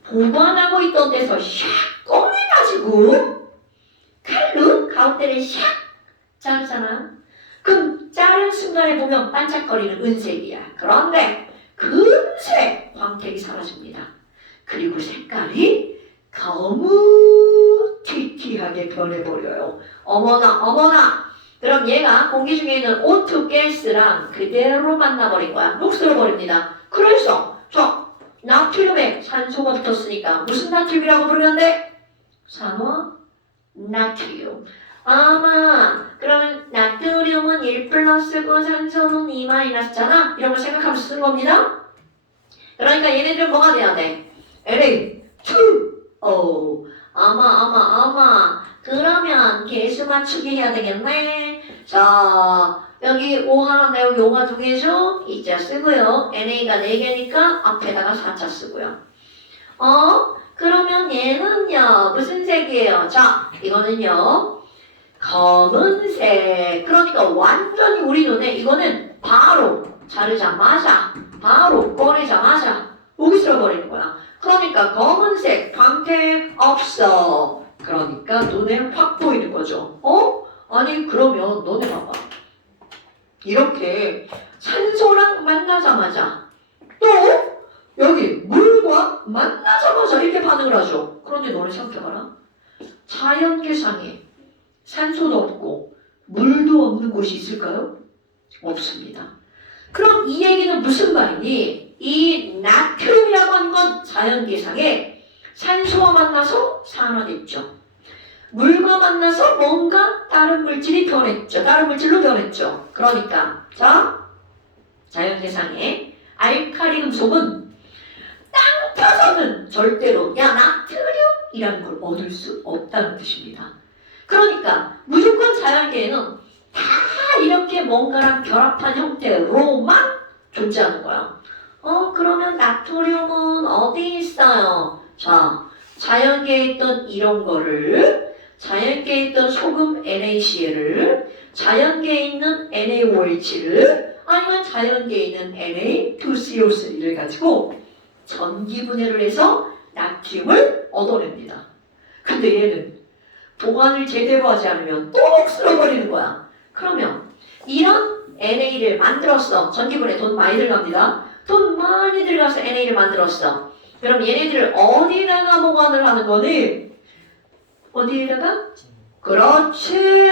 보관하고 있던 데서 샥 꺼내가지고 칼로 가운데를 샥 자르잖아. 그럼 자른 순간에 보면 반짝거리는 은색이야. 그런데 금세 광택이 사라집니다. 그리고 색깔이 거무튀튀하게 변해버려요. 어머나. 그럼 얘가 공기 중에 있는 O2 가스랑 그대로 만나버린 거야. 녹슬어버립니다. 그래서 나트륨에 산소가 붙었으니까 무슨 나트륨이라고 부르는데? 산화 나트륨. 아마 그러면 나트륨은 1 플러스고 산소는 2 마이너스잖아. 이런 걸 생각하면서 쓰는 겁니다. 그러니까 얘네들은 뭐가 돼야 돼? Na2. 아마. 그러면 개수 맞추기 해야 되겠네. 자, 여기 5 하나인데 여기 5가 2개죠? 2자 쓰고요. NA가 4개니까 앞에다가 4자 쓰고요. 그러면 얘는요, 무슨 색이에요? 자, 이거는요, 검은색. 그러니까 완전히 우리 눈에 이거는 바로 자르자마자, 바로 꺼내자마자 녹슬어버리는 거야. 그러니까 검은색, 광택 없어. 그러니까 눈에 확 보이는 거죠. 아니 그러면 너네 봐봐. 이렇게 산소랑 만나자마자 또 여기 물과 만나자마자 이렇게 반응을 하죠. 그런데 너네 생각해봐라. 자연계상에 산소도 없고 물도 없는 곳이 있을까요? 없습니다. 그럼 이 얘기는 무슨 말이니? 이 나트륨이라고 하는 건 자연계상에 산소와 만나서 산화됐죠. 물과 만나서 뭔가 다른 물질이 변했죠. 다른 물질로 변했죠. 그러니까 자연계상에 알칼리 금속은 땅 파서는 절대로 야 나트륨이라는 걸 얻을 수 없다는 뜻입니다. 그러니까 무조건 자연계에는 다 이렇게 뭔가랑 결합한 형태로만 존재하는 거야. 그러면 나트륨은 어디 있어요? 자, 자연계에 있던 이런 거를, 자연계에 있던 소금 NaCl을, 자연계에 있는 NaOH를, 아니면 자연계에 있는 Na2CO3를 가지고 전기 분해를 해서 나트륨을 얻어냅니다. 근데 얘는 보관을 제대로 하지 않으면 또 쓸어버리는 거야. 그러면 이런 NA를 만들었어. 전기 분해 돈 많이 들어갑니다. 돈 많이 들어가서 NA를 만들었어. 그럼 얘네들을 어디다가 보관을 하는 거니? 어디에다가? 그렇지!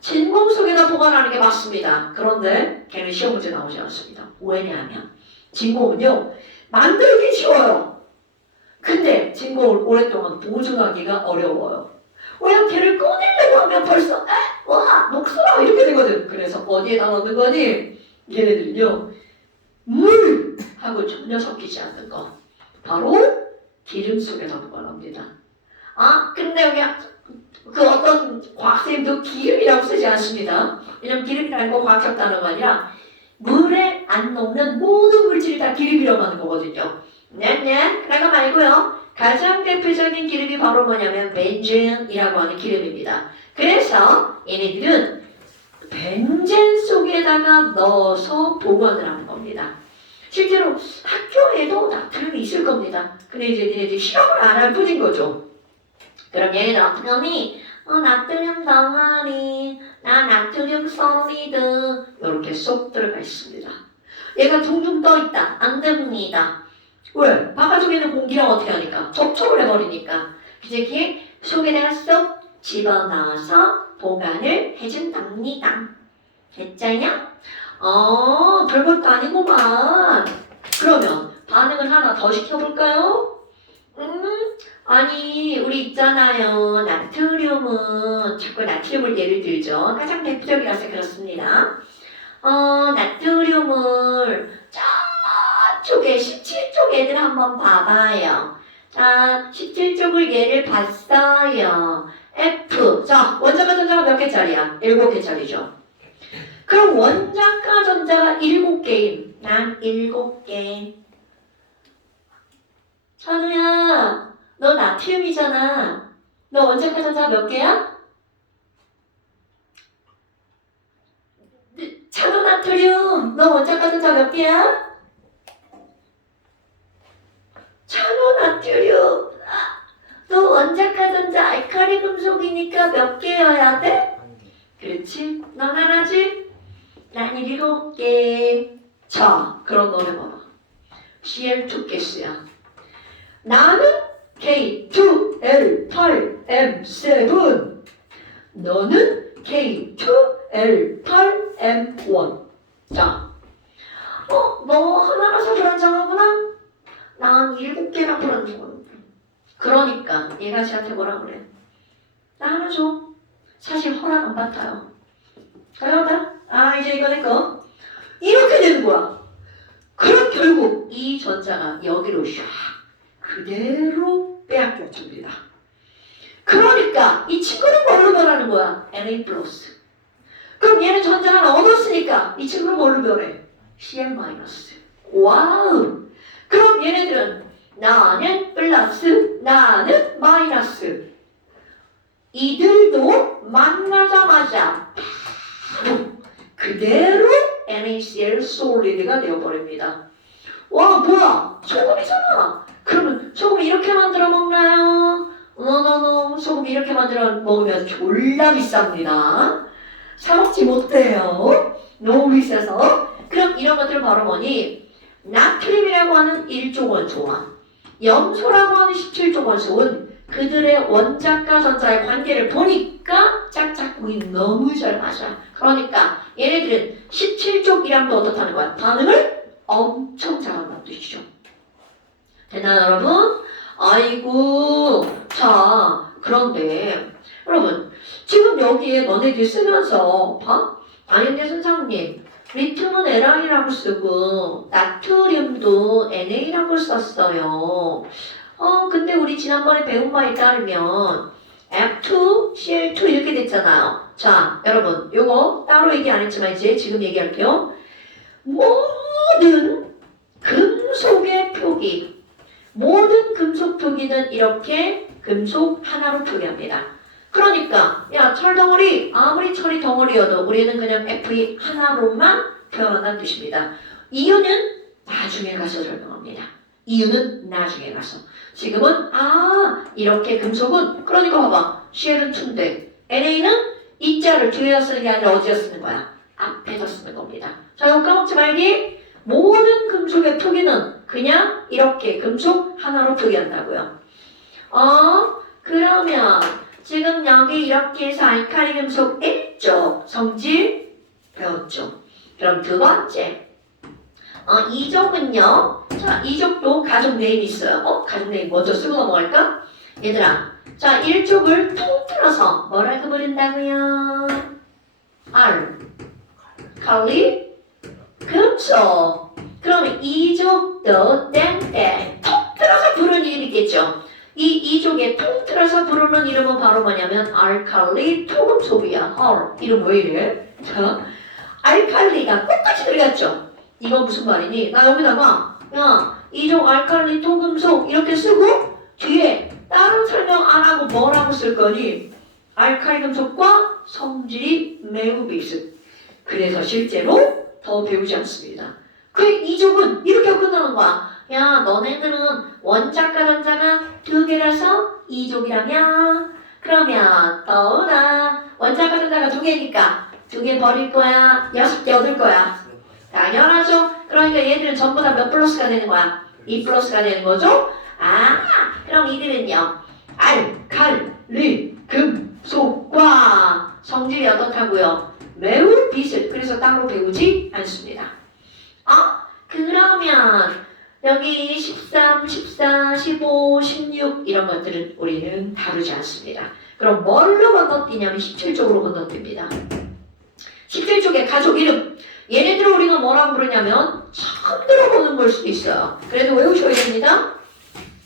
진공 속에다 보관하는 게 맞습니다. 그런데 걔는 시험 문제 나오지 않습니다. 왜냐하면 진공은요 만들기 쉬워요. 근데 진공을 오랫동안 보존하기가 어려워요. 왜냐면 걔를 꺼내려고 하면 벌써 와 녹슬어 이렇게 되거든. 그래서 어디에다 넣는 거니? 얘네들은요 물하고 전혀 섞이지 않는 거 바로 기름 속에다 보관합니다. 근데 여기 그 어떤 과학생도 기름이라고 쓰지 않습니다. 왜냐면 기름이라는 건 과학적 단어가 아니라 물에 안 녹는 모든 물질이 다 기름이라고 하는 거거든요. 네, 그런 거 말고요. 가장 대표적인 기름이 바로 뭐냐면 벤젠이라고 하는 기름입니다. 그래서 얘네들은 벤젠 속에다가 넣어서 보관을 하는 겁니다. 실제로 학교에도 나트륨이 있을 겁니다. 근데 이제 얘네들이 실험을 안 할 뿐인 거죠. 그럼 얘네들 어떻게 하니? 나트륨 덩어리, 나 나트륨 솔리드 이렇게 쏙 들어가 있습니다. 얘가 둥둥 떠 있다. 안 됩니다. 왜? 바깥쪽에는 공기랑 어떻게 하니까? 접촉을 해버리니까. 이제 걔 속에다가 쏙 집어넣어서 보관을 해준답니다. 됐자냐? 별것도 아니구만. 그러면 반응을 하나 더 시켜볼까요? 아니 우리 있잖아요. 나트륨은 자꾸 나트륨을 예를 들죠. 가장 대표적이라서 그렇습니다. 나트륨을 저쪽에 17쪽 애들 한번 봐봐요. 자 17쪽을 얘를 봤어요. F. 자 원자가 전자가 몇 개짜리야? 7개짜리죠. 그럼 원자가 전자가 7개임. 난 7개. 찬우야, 너 나트륨이잖아. 너 원자가 전자가 몇 개야? 찬우 나트륨, 너 원자가 전자 몇 개야? 찬우 나트륨, 너 원자가 전자 알칼리 금속이니까 몇 개여야 돼? 그렇지? 넌 하나지? 난 7개. 자, 그럼 너네 봐봐. Cl2 가스야. 나는 K2L8M7. 너는 K2L8M1. 자, 너 하나라서 불안정하구나? 난 7개나 불안정하구나. 그러니까 얘가 쟤한테 뭐라 그래? 나 하나 줘. 사실 허락 안 받아요. 그러다 이제 이거 내 거. 이렇게 되는 거야. 그럼 결국 이 전자가 여기로 샥 그대로 빼앗겨줍니다. 그러니까 이 친구는 뭘로 변하는 거야? Na+. 그럼 얘는 전자 하나 얻었으니까 이 친구는 뭘로 변해? Cl-. 와우! 그럼 얘네들은 나는 플러스, 나는 마이너스. 이들도 만나자마자 바로 그대로 NaCl 솔리드가 되어버립니다. 와 뭐야 소금이잖아. 그러면 소금 이렇게 만들어 먹나요? 노노노 소금 이렇게 만들어 먹으면 졸라 비쌉니다. 사 먹지 못해요. 너무 비싸서. 그럼 이런 것들은 바로 뭐니? 나트륨이라고 하는 1조 원소와 염소라고 하는 17조 원소는 그들의 원자과 전자의 관계를 보니까 짝짝꿍이 너무 잘 맞아. 그러니까 얘네들은 17쪽1암도 어떻다는 거야? 반응을 엄청 잘한다는 뜻이죠. 됐나요 여러분? 아이고 자 그런데 여러분 지금 여기에 너네들 쓰면서 봐? 안현대 선생님 리튬은 Li라고 쓰고 나트륨도 NA라고 썼어요. 근데 우리 지난번에 배운 바에 따르면 F2CL2 이렇게 됐잖아요. 자, 여러분 요거 따로 얘기 안 했지만 이제 지금 얘기할게요. 모든 금속의 표기, 모든 금속 표기는 이렇게 금속 하나로 표기합니다. 그러니까 야 철덩어리 아무리 철이 덩어리여도 우리는 그냥 Fe 하나로만 표현한다는 뜻입니다. 이유는 나중에 가서 설명합니다. 이유는 나중에 가서. 지금은 이렇게 금속은 그러니까 봐봐. Cl은 2인데 NA는 이자를 뒤에다 쓰는 게 아니라 어디다 쓰는 거야? 앞에다 쓰는 겁니다. 자 이거 까먹지 말기. 모든 금속의 표기는 그냥 이렇게 금속 하나로 표기한다고요. 그러면 지금 여기 이렇게 해서 알칼리 금속 1쪽 성질 배웠죠. 그럼 두 번째 2족은요. 자 2족도 가족 네임 있어요. 가족 네임 먼저 쓰고 넘어갈까? 얘들아 자 1족을 통틀어서 뭐라고 부른다고요? R 칼리 금속. 그러면 2족도 땡땡 통틀어서 부르는 이름이 있겠죠. 이 2족에 통틀어서 부르는 이름은 바로 뭐냐면 알칼리 토금속이야. 이름 왜 이래? 자, 알칼리가 똑같이 들어갔죠. 이건 무슨 말이니? 나 여기다가 야 2족 알칼리 토금속 이렇게 쓰고 뒤에 다른 설명 안 하고 뭐라고 쓸 거니? 알칼리 금속과 성질이 매우 비슷. 그래서 실제로 더 배우지 않습니다. 그 2족은 이렇게 끝나는 거야. 야 너네들은 원자과 전자가 2개라서 2족이라며? 그러면 떠오나 원자과 전자가 2개니까 2개 버릴 거야? 6개 얻을 거야? 당연하죠. 그러니까 얘들은 전부 다 몇 플러스가 되는 거야? 2 플러스가 되는 거죠? 그럼 이들은요 알칼리 금속과 성질이 어떻다고요? 매우 비슷. 그래서 따로 배우지 않습니다. 그러면 여기 13, 14, 15, 16 이런 것들은 우리는 다루지 않습니다. 그럼 뭘로 건너뛰냐면 17쪽으로 건너뜁니다. 17쪽의 가족 이름. 얘네들을 우리가 뭐라고 부르냐면 처음 들어보는 걸 수도 있어요. 그래도 외우셔야 됩니다.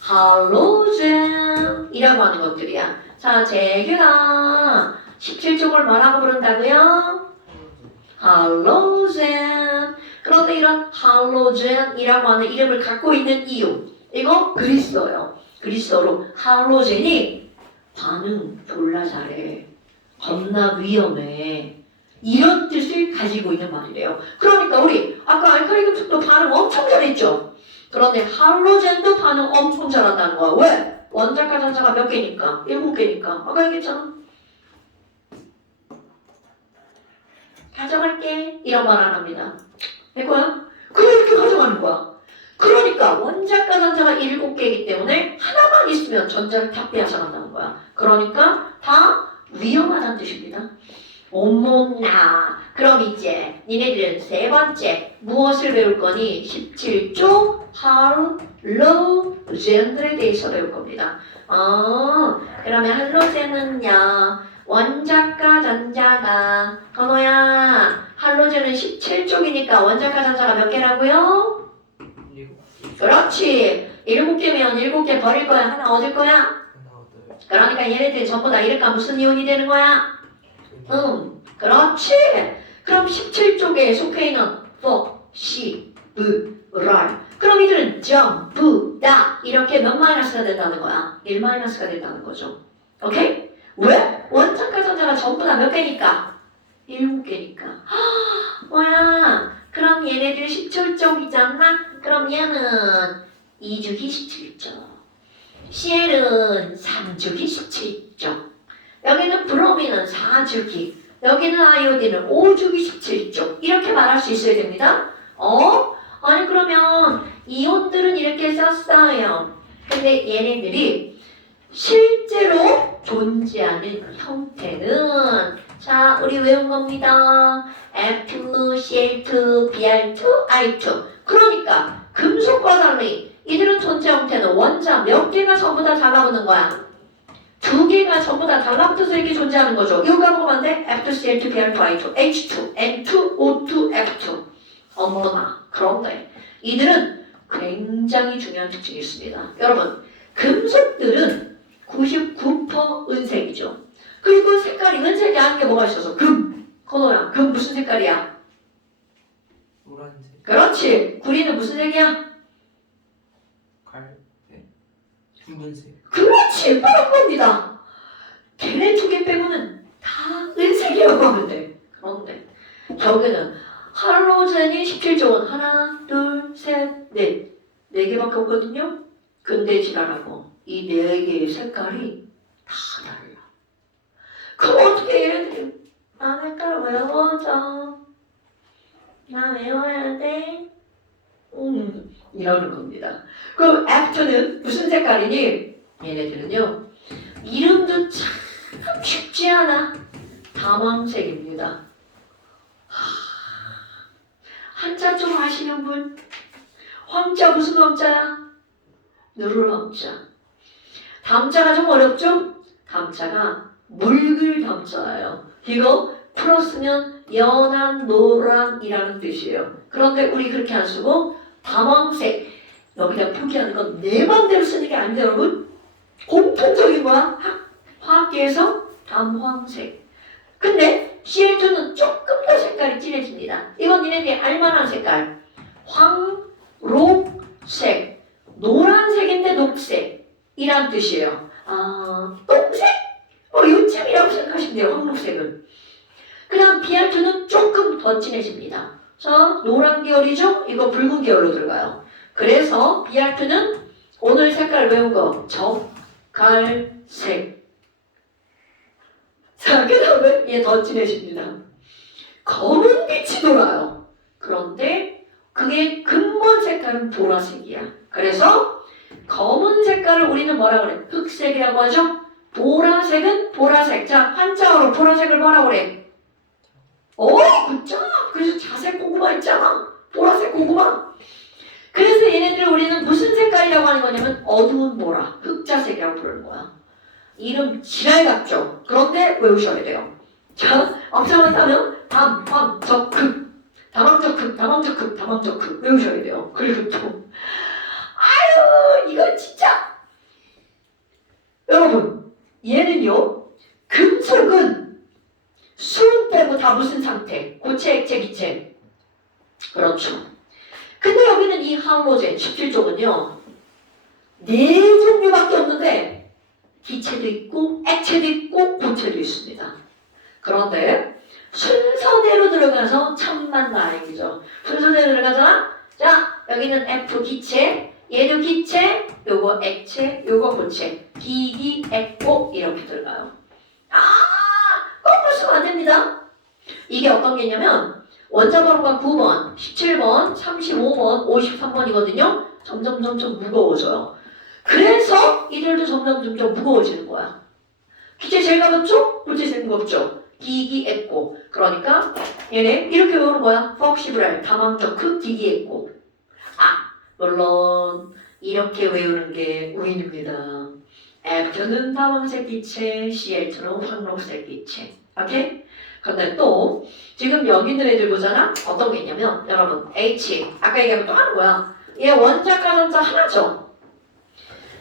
할로젠 이라고 하는 것들이야. 자, 재규가 17쪽을 뭐라고 부른다고요? 할로젠. 그런데 이런 할로젠이라고 하는 이름을 갖고 있는 이유, 이거 그리스어요. 그리스어로 할로젠이 반응 졸라 잘해, 겁나 위험해, 이런 뜻을 가지고 있는 말이래요. 그러니까 우리 아까 알칼리 금속도 반응 엄청 잘했죠. 그런데 할로젠도 반응 엄청 잘한다는 거야. 왜? 원자과 전자가 몇 개니까? 7개니까. 아까 얘기했잖아. 가져갈게 이런 말 안 합니다. 될 거야? 그냥 이렇게 가져가는 거야. 그러니까 원자과 전자가 7개이기 때문에 하나만 있으면 전자를 다 빼앗아간다는 거야. 그러니까 다 위험하다는 뜻입니다. 어머나. 그럼 이제 니네들은 세 번째 무엇을 배울 거니? 17조 할로젠들에 대해서 배울 겁니다. 그러면 할로젠은요 원자과 전자가 건호야 할로젠은 17쪽이니까 원자과 전자가 몇 개라고요? 7개. 그렇지. 7개면 7개 버릴 거야? 하나 얻을 거야? 하나 얻어요. 그러니까 얘네들이 전부 다 이럴까 무슨 이온이 되는 거야? 그렇지. 그럼 17쪽에 속해 있는 포시브랄. 그럼 이들은 전부 다 이렇게 몇 마이너스가 된다는 거야? 1 마이너스가 된다는 거죠. 오케이? 왜? 원자과 전자가 전부 다 몇 개니까? 7개니까. 뭐야? 그럼 얘네들 17쪽이잖아? 그럼 얘는 2주기 17쪽. CL은 3주기 17쪽. 여기는 브로민은 4주기. 여기는 아이오딘은 5주기 17쪽. 이렇게 말할 수 있어야 됩니다. 아니 그러면 이온들은 이렇게 썼어요. 근데 얘네들이 실제로 존재하는 형태는 자 우리 외운 겁니다. F2CL2 Br2 I2. 그러니까 금속과 달리 이들은 존재 형태는 원자 몇 개가 전부 다 잡아보는 거야? 2 두 개가 전부 다 달라붙어서 이렇게 존재하는 거죠. 이거 까먹으면 안 돼? F2CL2, Br2I2, H2, N2, O2, F2. 어머나. 그런데 이들은 굉장히 중요한 특징이 있습니다. 여러분, 금속들은 99% 은색이죠. 그리고 색깔이 은색이 아닌 게 뭐가 있어서 금. 건호야, 금 무슨 색깔이야? 노란색. 그렇지. 구리는 무슨 색이야? 갈색. 붉은색. 그렇지. 빠른 겁니다. 걔네 두 개 빼고는 다 은색이라고 하면 돼. 그런데 저기는 할로젠이 17조 원. 하나, 둘, 셋, 넷. 네 개밖에 없거든요. 근데 지랄하고 이 네 개의 색깔이 다 달라. 그럼 어떻게 얘네들이 나 색깔 외워줘. 나 외워야 돼. 이러는 겁니다. 그럼 F는 무슨 색깔이니? 얘네들은요. 이름도 참 쉽지 않아. 담황색입니다. 한자 좀 아시는 분? 황자 무슨 황자야? 누를 황자. 담자가 좀 어렵죠? 담자가 묽을 담자예요. 이거 풀었으면 연한 노랑이라는 뜻이에요. 그런데 우리 그렇게 안 쓰고 담황색. 여기다 표기하는 건 내 맘대로 쓰는 게 아닌데 여러분. 공통적인 거야. 화학계에서 담황색. 근데 CL2는 조금 더 색깔이 진해집니다. 이건 니네들이 알만한 색깔. 황록색. 노란색인데 녹색이란 뜻이에요. 아, 똥색? 요쯤이라고 생각하시면 돼요. 황록색은. 그 다음 Br2는 조금 더 진해집니다. 자, 노란 계열이죠? 이거 붉은 계열로 들어가요. 그래서 Br2는 오늘 색깔 배운 거 적갈색. 자, 그 다음에 얘 더 진해집니다. 검은 빛이 돌아요. 그런데 그게 근본 색깔은 보라색이야. 그래서 검은 색깔을 우리는 뭐라 그래? 흑색이라고 하죠? 보라색은 보라색. 자, 한자어로 보라색을 뭐라 그래? 굿자. 그래서 자색 고구마 있잖아. 보라색 고구마. 그래서 얘네들을 우리는 무슨 색깔이라고 하는 거냐면 어두운 보라. 흑자색이라고 부르는 거야. 이름 지랄 같죠? 그런데 외우셔야 돼요. 자, 엄청나게 하면 담황적흑. 담황적흑, 담황적흑, 담황적흑 외우셔야 돼요. 그리고 또 아유 이거 진짜 여러분 얘는요 금속은 수은 빼고 다 무슨 상태? 고체, 액체, 기체. 그렇죠. 근데 여기는 이 할로젠 17쪽은요 4종류밖에 없는데 기체도 있고 액체도 있고 고체도 있습니다. 그런데 순서대로 들어가서 천만 다행이죠. 순서대로 들어가잖아. 자, 여기는 F 기체, 얘도 기체, 요거 액체, 요거 고체, 기기, 액고 이렇게 들어가요. 거꾸로 쓰면 안 됩니다. 이게 어떤 게냐면 원자번호가 9번, 17번, 35번, 53번이거든요. 점점 무거워져요. 그래서 이들도 점점 무거워지는 거야. 기체 제일 가볍죠? 고체 제일 무겁죠? 기기액고. 그러니까 얘네 이렇게 외우는 거야. 퍽시브랄, 담황적흑, 기기액고. 물론 이렇게 외우는 게 우인입니다. F는 담황색 기체, CL2는 황록색 기체. 오케이? 근데 또 지금 여기 있는 애들 보잖아? 어떤 게 있냐면 여러분 H 아까 얘기하면 또 하는 거야. 얘 원자 가산자 하나죠?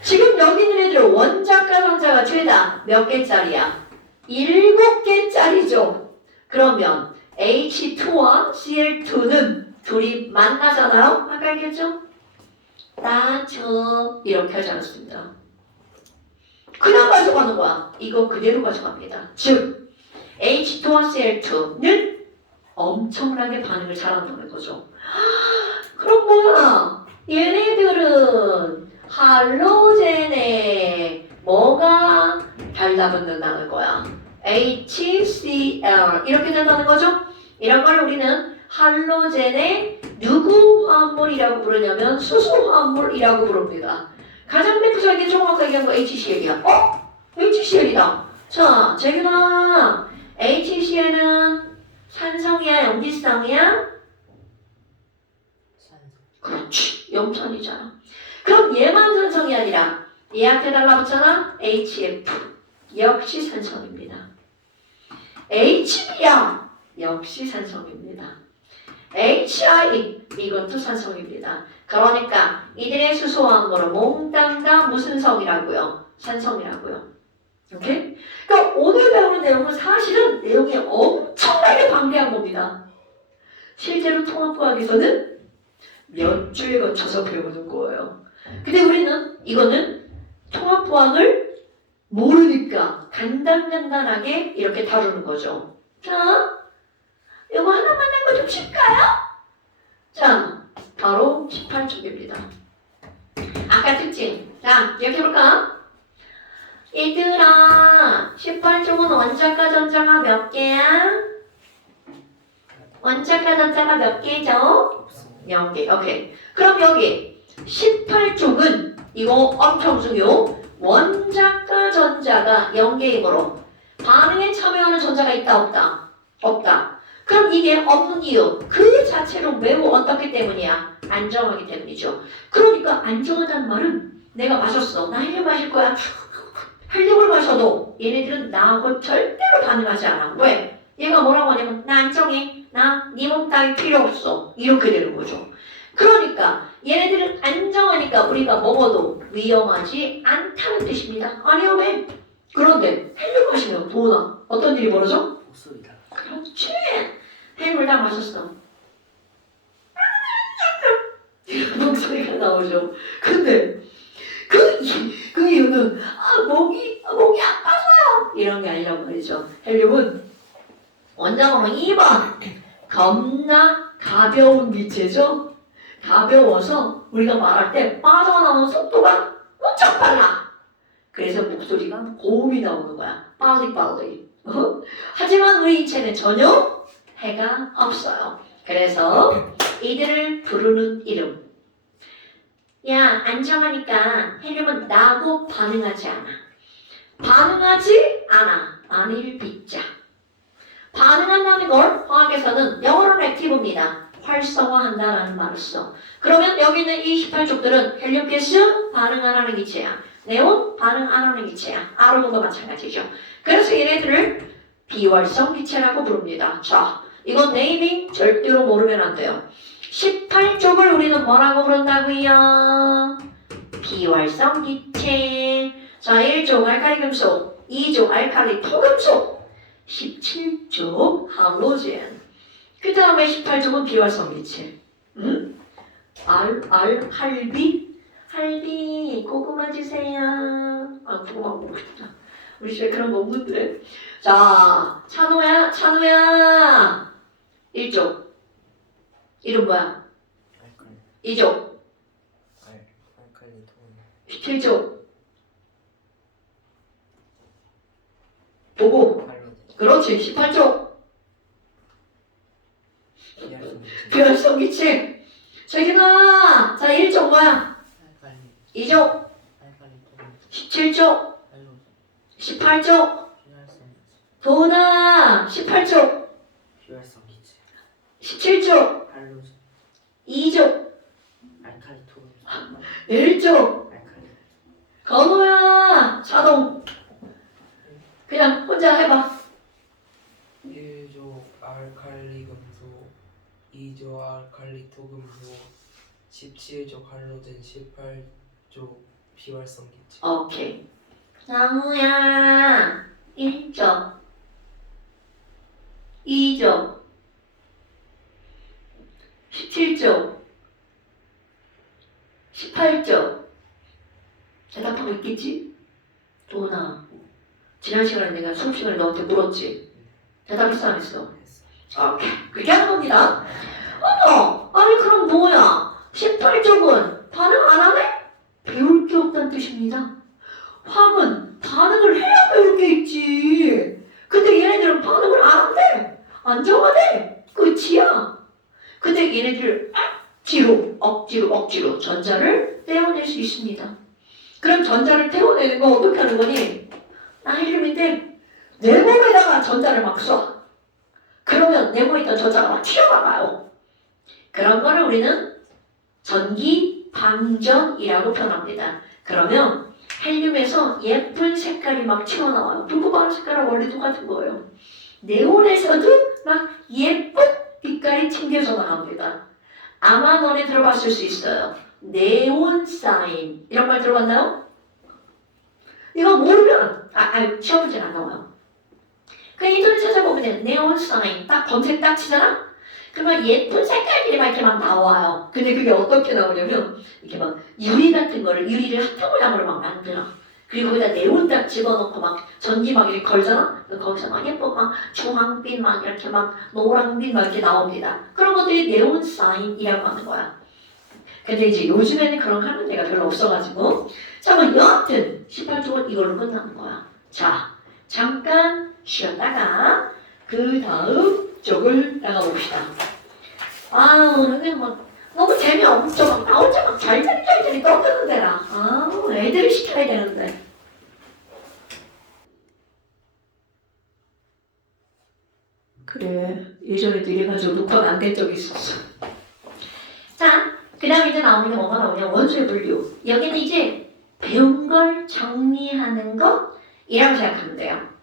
지금 여기 있는 애들 원자 가산자가 최다 몇 개짜리야? 7개짜리죠. 그러면 H2와 CL2는 둘이 만나잖아요? 아까 얘기했죠? 나저 이렇게 하지 않았습니다. 그냥 가져가는 거야. 이거 그대로 가져갑니다. 즉 H2와 CL2는 엄청나게 반응을 잘한다는 거죠. 그럼 뭐야? 얘네들은 할로젠에 뭐가 달라붙는다는 거야? HCl 이렇게 된다는 거죠? 이런 걸 우리는 할로젠의 누구 화합물이라고 부르냐면 수소 화합물이라고 부릅니다. 가장 대표적인 정확하게 한 거 HCl이야. HCl이다. 자, 재균아, HCl은 산성이야, 염기성이야? 산성. 그렇지, 염산이잖아. 그럼 얘만 산성이 아니라 얘한테 달라붙잖아, HF. 역시 산성입니다. HBr 역시 산성입니다. HI 이것도 산성입니다. 그러니까 이들의 수소한 거를 몽땅 다 무슨 성이라고요? 산성이라고요. 오케이? 그러니까 오늘 배우는 내용은 사실은 내용이 엄청나게 방대한 겁니다. 실제로 통합과학에서는 몇 주에 거쳐서 배우는 거예요. 근데 우리는 이거는 통합과학을 모르니까 간단하게 이렇게 다루는 거죠. 자, 이거 하나만 낸 거 좀 쉴까요? 자, 바로 18쪽입니다. 아까 특징. 자, 기억해볼까? 얘들아, 18쪽은 원자과 전자가 몇 개야? 원자과 전자가 몇 개죠? 0개. 오케이. 그럼 여기 18쪽은 이거 엄청 중요. 원자과 전자가 0개이므로 반응에 참여하는 전자가 있다 없다? 없다. 그럼 이게 없는 이유 그 자체로 매우 어떻기 때문이야? 안정하기 때문이죠. 그러니까 안정하다는 말은 내가 마셨어. 나 헬륨 마실 거야. 헬륨을 마셔도 얘네들은 나하고 절대로 반응하지 않아. 왜? 얘가 뭐라고 하냐면 나 안정해. 나 네 몸 따위 필요 없어. 이렇게 되는 거죠. 그러니까 얘네들은 안정하니까 우리가 먹어도 위험하지 않다는 뜻입니다. 아니요, 그런데 헬륨 마시면 도나 어떤 일이 벌어져? 목소리다. 그렇지. 헬륨을 다 마셨어. 이런 목소리가 나오죠. 근데 그 이유는 목이 아파서요. 이런 게 아니란 말이죠. 헬륨은 원자번호 2번 겁나 가벼운 기체죠. 가벼워서 우리가 말할 때 빠져나오는 속도가 엄청 빨라. 그래서 목소리가 고음이 나오는 거야. 빨리. 하지만 우리 인체는 전혀 해가 없어요. 그래서 이들을 부르는 이름. 야, 안정하니까 헬륨은 나하고 반응하지 않아. 반응하지 않아. 안일 비자. 반응한다는 걸 화학에서는 영어로는 액티브입니다. 활성화한다라는 말을 써. 그러면 여기 있는 이 18쪽들은 헬륨 가스 반응 안 하는 기체야. 네온 반응 안 하는 기체야. 아르곤도 마찬가지죠. 그래서 얘네들을 비활성 기체라고 부릅니다. 자, 이건 네이밍 절대로 모르면 안 돼요. 18쪽을 우리는 뭐라고 부른다고요? 비활성 기체. 자, 1쪽 알칼리 금속, 2쪽 알칼리 토금속, 17쪽 할로젠. 그 다음에 18쪽은 비활성 기체. 할비 고구마 주세요. 고구마 먹고 싶다. 우리 집에 그런 거 없는데. 자, 찬호야 1쪽 이름 뭐야? 2쪽 알칼리 톤. 17쪽 보고. 그렇지. 18쪽 비활성 기체. 저기가 자 1쪽 뭐야? 2쪽 17쪽 18쪽 도나 18쪽 17쪽 2쪽 1쪽 건호야 자동 그냥 혼자 해봐. 1조 알칼리 금속, 2조 알칼리 토금속, 17조 할로젠, 18조 비활성 기체. 오케이. 장우야 1쪽 2쪽 17쪽 18쪽 대답하고 있겠지? 도나 지난 시간에 내가 수업 시간에 너한테 물었지? 대답했어 안 했어? 했어. 오케이. 그렇게 하는 겁니다. 아니 그럼 뭐야? 18쪽은 반응 안 하네? 배울 게 없다는 뜻입니다. 화학은 반응을 해야 배울 게 있지. 근데 얘네들은 반응을 안 한대. 안정하대. 끝이야. 근데 얘네들 억지로 전자를 떼어낼 수 있습니다. 그럼 전자를 떼어내는 거 어떻게 하는 거니? 나 헬륨인데 내 몸에다가 전자를 막 쏴. 그러면 내 몸에 있던 전자가 막 튀어나가요. 그런 거를 우리는 전기 방전이라고 표현합니다. 그러면 헬륨에서 예쁜 색깔이 막 튀어나와요. 불꽃바람 색깔은 원래 똑같은 거예요. 네온에서도 막 예쁜 빛깔이 튕겨져 나갑니다. 아마 너네 들어봤을 수 있어요. 네온 사인 이런 말 들어봤나요? 이거 모르면 시험 문제는 안 나와요. 그 인터넷 찾아보면 네온 사인 딱 검색 딱 치잖아? 그러면 예쁜 색깔들이 막 이렇게 막 나와요. 근데 그게 어떻게 나오냐면 이렇게 막 유리 같은 거를 유리를 하트 모양으로 막 만들어. 그리고 거기다 네온 딱 집어넣고 막 전기 막 이렇게 걸잖아? 거기서 막 예쁜 막 주황빛 막 이렇게 막 노랑빛 막 이렇게 나옵니다. 그런 것들이 네온 사인이라고 하는 거야. 근데 이제 요즘에는 그런 거 하는 데가 별로 없어가지고 자, 뭐 여하튼 18쪽은 이걸로 끝나는 거야. 자, 잠깐 쉬었다가 그 다음 쪽을 나가봅시다. 오늘 뭐 너무 재미없죠. 막 나 혼자 막 잘잘잘잘 떠드는 데라. 애들이 시켜야 되는데. 그래, 예전에도 이래가지고 녹화가 안 된 적이 있었어. 자, 그 다음 이제 나오는 게 뭐가 나오냐? 원소의 분류. 여기는 이제 배운 걸 정리하는 것이라고 생각하면 돼요.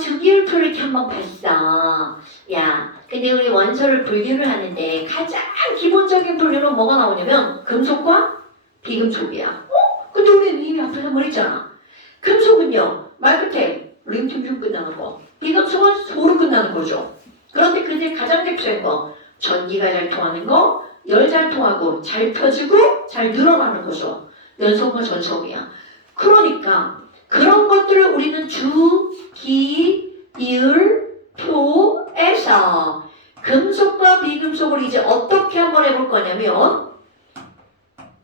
주기율표를 이렇게 한번 봤어. 야, 근데 우리 원소를 분류를 하는데 가장 기본적인 분류는 뭐가 나오냐면 금속과 비금속이야. 근데 우리는 이미 앞에서 말했잖아. 금속은요, 말 끝에 링튬으로 끝나는 거. 비금속은 소로 끝나는 거죠. 그런데 그게 가장 대표적인 거, 전기가 잘 통하는 거, 열 잘 통하고 잘 펴지고 잘 늘어나는 거죠. 연속과 전속이야. 그러니까 그런 것들을 우리는 주기율표에서 금속과 비금속을 이제 어떻게 한번 해볼 거냐면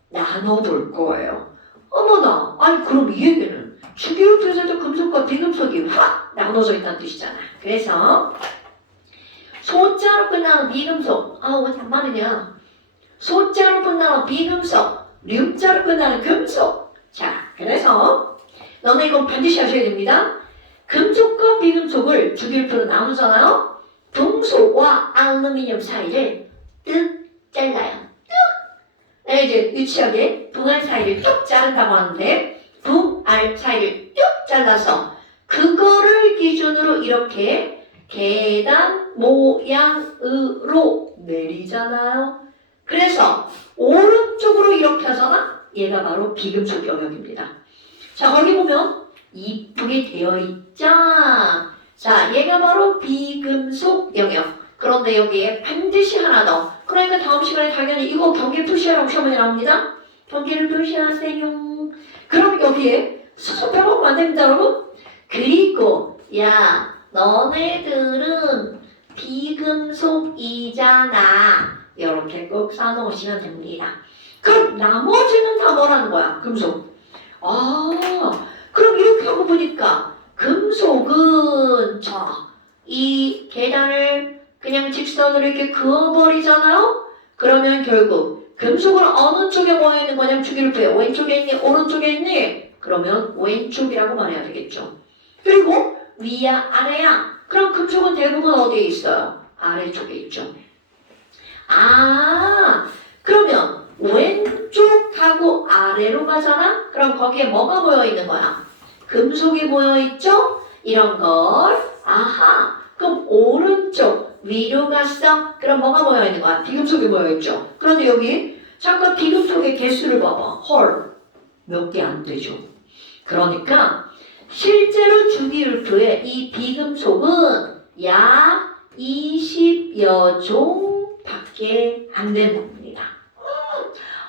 나눠볼 거예요. 어머나, 아니 그럼 이 얘기는 주기율표에서도 금속과 비금속이 확 나눠져 있다는 뜻이잖아. 그래서 소자로 끝나는 비금속, 왜 잠만이냐. 소자로 끝나는 비금속, 륨자로 끝나는 금속. 자, 그래서 너네 이건 반드시 하셔야 됩니다. 금속과 비금속을 주기율표로 나누잖아요. 동소와 알루미늄 사이를 뚝 잘라요. 뚝! 이제 유치하게 동알 사이를 뚝 자른다고 하는데 동알 사이를 뚝 잘라서 그거를 기준으로 이렇게 계단 모양으로 내리잖아요. 그래서 오른쪽으로 이렇게 하잖아. 얘가 바로 비금속 영역입니다. 자, 거기 보면 이쁘게 되어 있죠? 자, 얘가 바로 비금속 영역. 그런데 여기에 반드시 하나 더. 그러니까 다음 시간에 당연히 이거 경계 표시하라고 시험에 나옵니다. 경계를 표시하세요. 그럼 여기에 수소표가 만듭니다, 여러분. 그리고 야, 너네들은 비금속이잖아. 이렇게 꼭 써놓으시면 됩니다. 그럼 나머지는 다 뭐라는 거야? 금속. 그럼 이렇게 하고 보니까 금속은 이 계단을 그냥 직선으로 이렇게 그어버리잖아요? 그러면 결국 금속은 어느 쪽에 모여 있는 거냐면 주기율표에 왼쪽에 있니? 오른쪽에 있니? 그러면 왼쪽이라고 말해야 되겠죠. 그리고 위야 아래야. 그럼 금속은 대부분 어디에 있어요? 아래쪽에 있죠. 그러면 왼쪽하고 아래로 가잖아? 그럼 거기에 뭐가 모여 있는 거야? 금속이 모여 있죠? 이런 걸. 그럼 오른쪽 위로 갔어? 그럼 뭐가 모여 있는 거야? 비금속이 모여 있죠. 그런데 여기 잠깐 비금속의 개수를 봐봐. 헐, 몇 개 안 되죠. 그러니까 실제로 주기율표에 이 비금속은 약 20여 종밖에 안 되는 겁니다.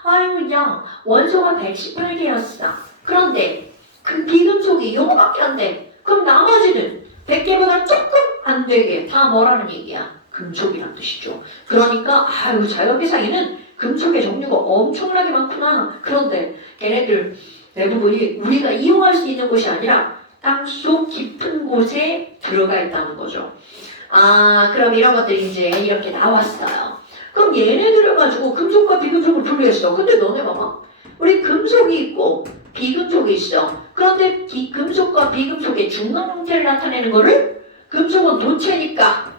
그냥 원소가 118개였어. 그런데 그 비금속이 요거밖에 안 돼. 그럼 나머지는 100개보다 조금 안 되게 다 뭐라는 얘기야? 금속이란 뜻이죠. 그러니까 자연계상에는 금속의 종류가 엄청나게 많구나. 그런데 걔네들 대부분이 우리가 이용할 수 있는 곳이 아니라 땅속 깊은 곳에 들어가 있다는 거죠. 그럼 이런 것들이 이제 이렇게 나왔어요. 그럼 얘네들을 가지고 금속과 비금속을 분류했어. 근데 너네 봐봐. 우리 금속이 있고 비금속이 있어. 그런데 금속과 비금속의 중간 형태를 나타내는 거를 금속은 도체니까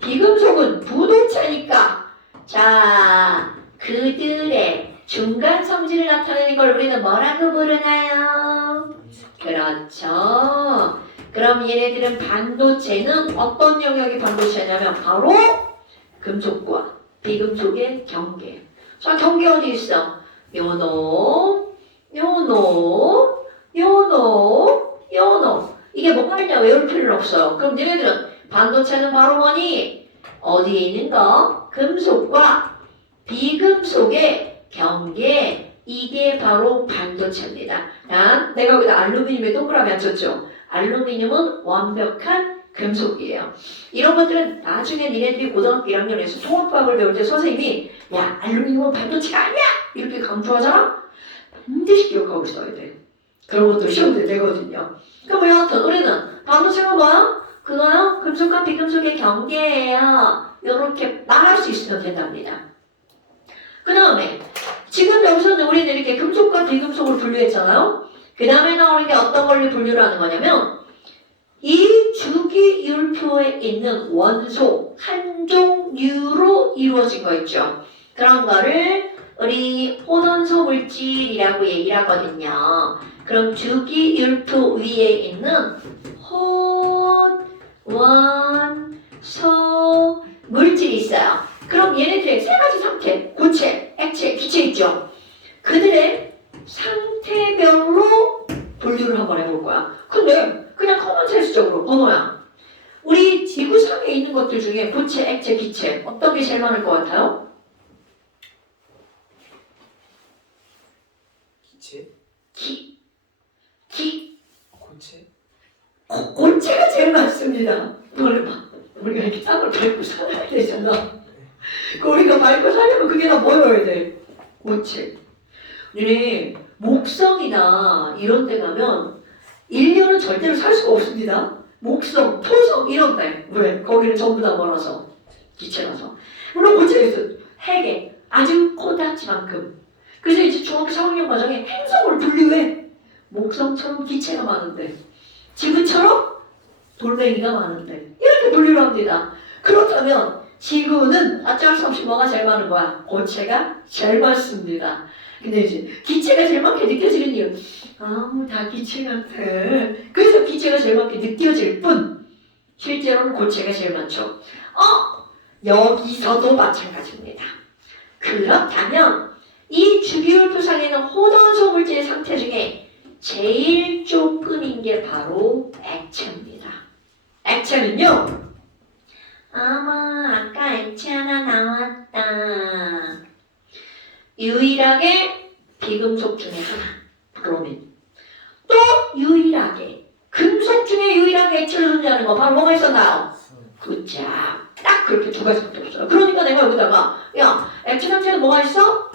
비금속은 부도체니까 자, 그들의 중간 성질을 나타내는 걸 우리는 뭐라고 부르나요? 그렇죠. 그럼 얘네들은 반도체는 어떤 영역이 반도체냐면 바로 금속과 비금속의 경계. 자, 경계 어디 있어? 요놈, 요놈, 요놈, 요놈. 이게 뭐가 있냐 외울 필요는 없어요. 그럼 너희들은 반도체는 바로 뭐니? 어디에 있는 거? 금속과 비금속의 경계. 이게 바로 반도체입니다. 단, 내가 여기다 알루미늄에 동그라미 안 쳤죠? 알루미늄은 완벽한 금속이에요. 이런 것들은 나중에 니네들이 고등학교 1학년에서 통합과학을 배울 때 선생님이 야, 알루미늄은 반도체가 아니야! 이렇게 강조하잖아? 반드시 기억하고 있어야 돼. 그런 것도 시험때 되거든요. 그럼 여하튼 우리는 반도체가 뭐야? 그거요? 금속과 비금속의 경계예요. 이렇게 말할 수 있으면 된답니다. 그 다음에 지금 여기서는 우리는 이렇게 금속과 비금속을 분류했잖아요. 그 다음에 나오는 게 어떤 걸로 분류를 하는 거냐면 이 주기율표에 있는 원소 한 종류로 이루어진 거 있죠. 그런 거를 우리 혼원소 물질이라고 얘기를 하거든요. 그럼 주기율표 위에 있는 혼원소 물질이 있어요. 그럼 얘네들의 세 가지 상태, 고체, 액체, 기체 있죠. 그들의 상태별로 분류를 한번 해볼 거야. 근데 그냥 커먼센스적으로 번호야. 우리 지구상에 있는 것들 중에 고체, 액체, 기체 어떤 게 제일 많을 것 같아요? 기체? 고체? 고체가 제일 많습니다. 원래 우리가 이렇게 땅을 밟고 살아야 되잖아. 우리가 밟고 살려면 그게 다 보여야 돼. 고체. 우리 목성이나 이런 데 가면 인류는 절대로 살 수가 없습니다. 목성, 토성 이런 데. 왜? 거기는 전부 다 멀어서. 기체라서. 물론 고체가 있어요. 핵에 아주 코딱지만큼. 그래서 이제 중학교 3학년 과정에 행성을 분류해. 목성처럼 기체가 많은데 지구처럼 돌멩이가 많은데 이렇게 분류를 합니다. 그렇다면 지구는 어쩔 수 없이 뭐가 제일 많은 거야? 고체가 제일 많습니다. 근데 이제 기체가 제일 많게 느껴지는 이유 다 기체 같아. 그래서 기체가 제일 많게 느껴질 뿐 실제로는 고체가 제일 많죠. 여기서도 마찬가지입니다. 그렇다면 이 주기율표상에는 혼원소 물질의 상태 중에 제일 조금인 게 바로 액체입니다. 액체는요. 아까 액체 하나 나왔다. 유일하게 비금속 중에 하나, 브로민. 또 유일하게 금속 중에 유일하게 액체를 존재하는 거 바로 뭐가 있었나요? 그자, 딱 그렇게 두 가지밖에 없어요. 그러니까 내가 여기다가 야, 액체 상태는 뭐가 있어?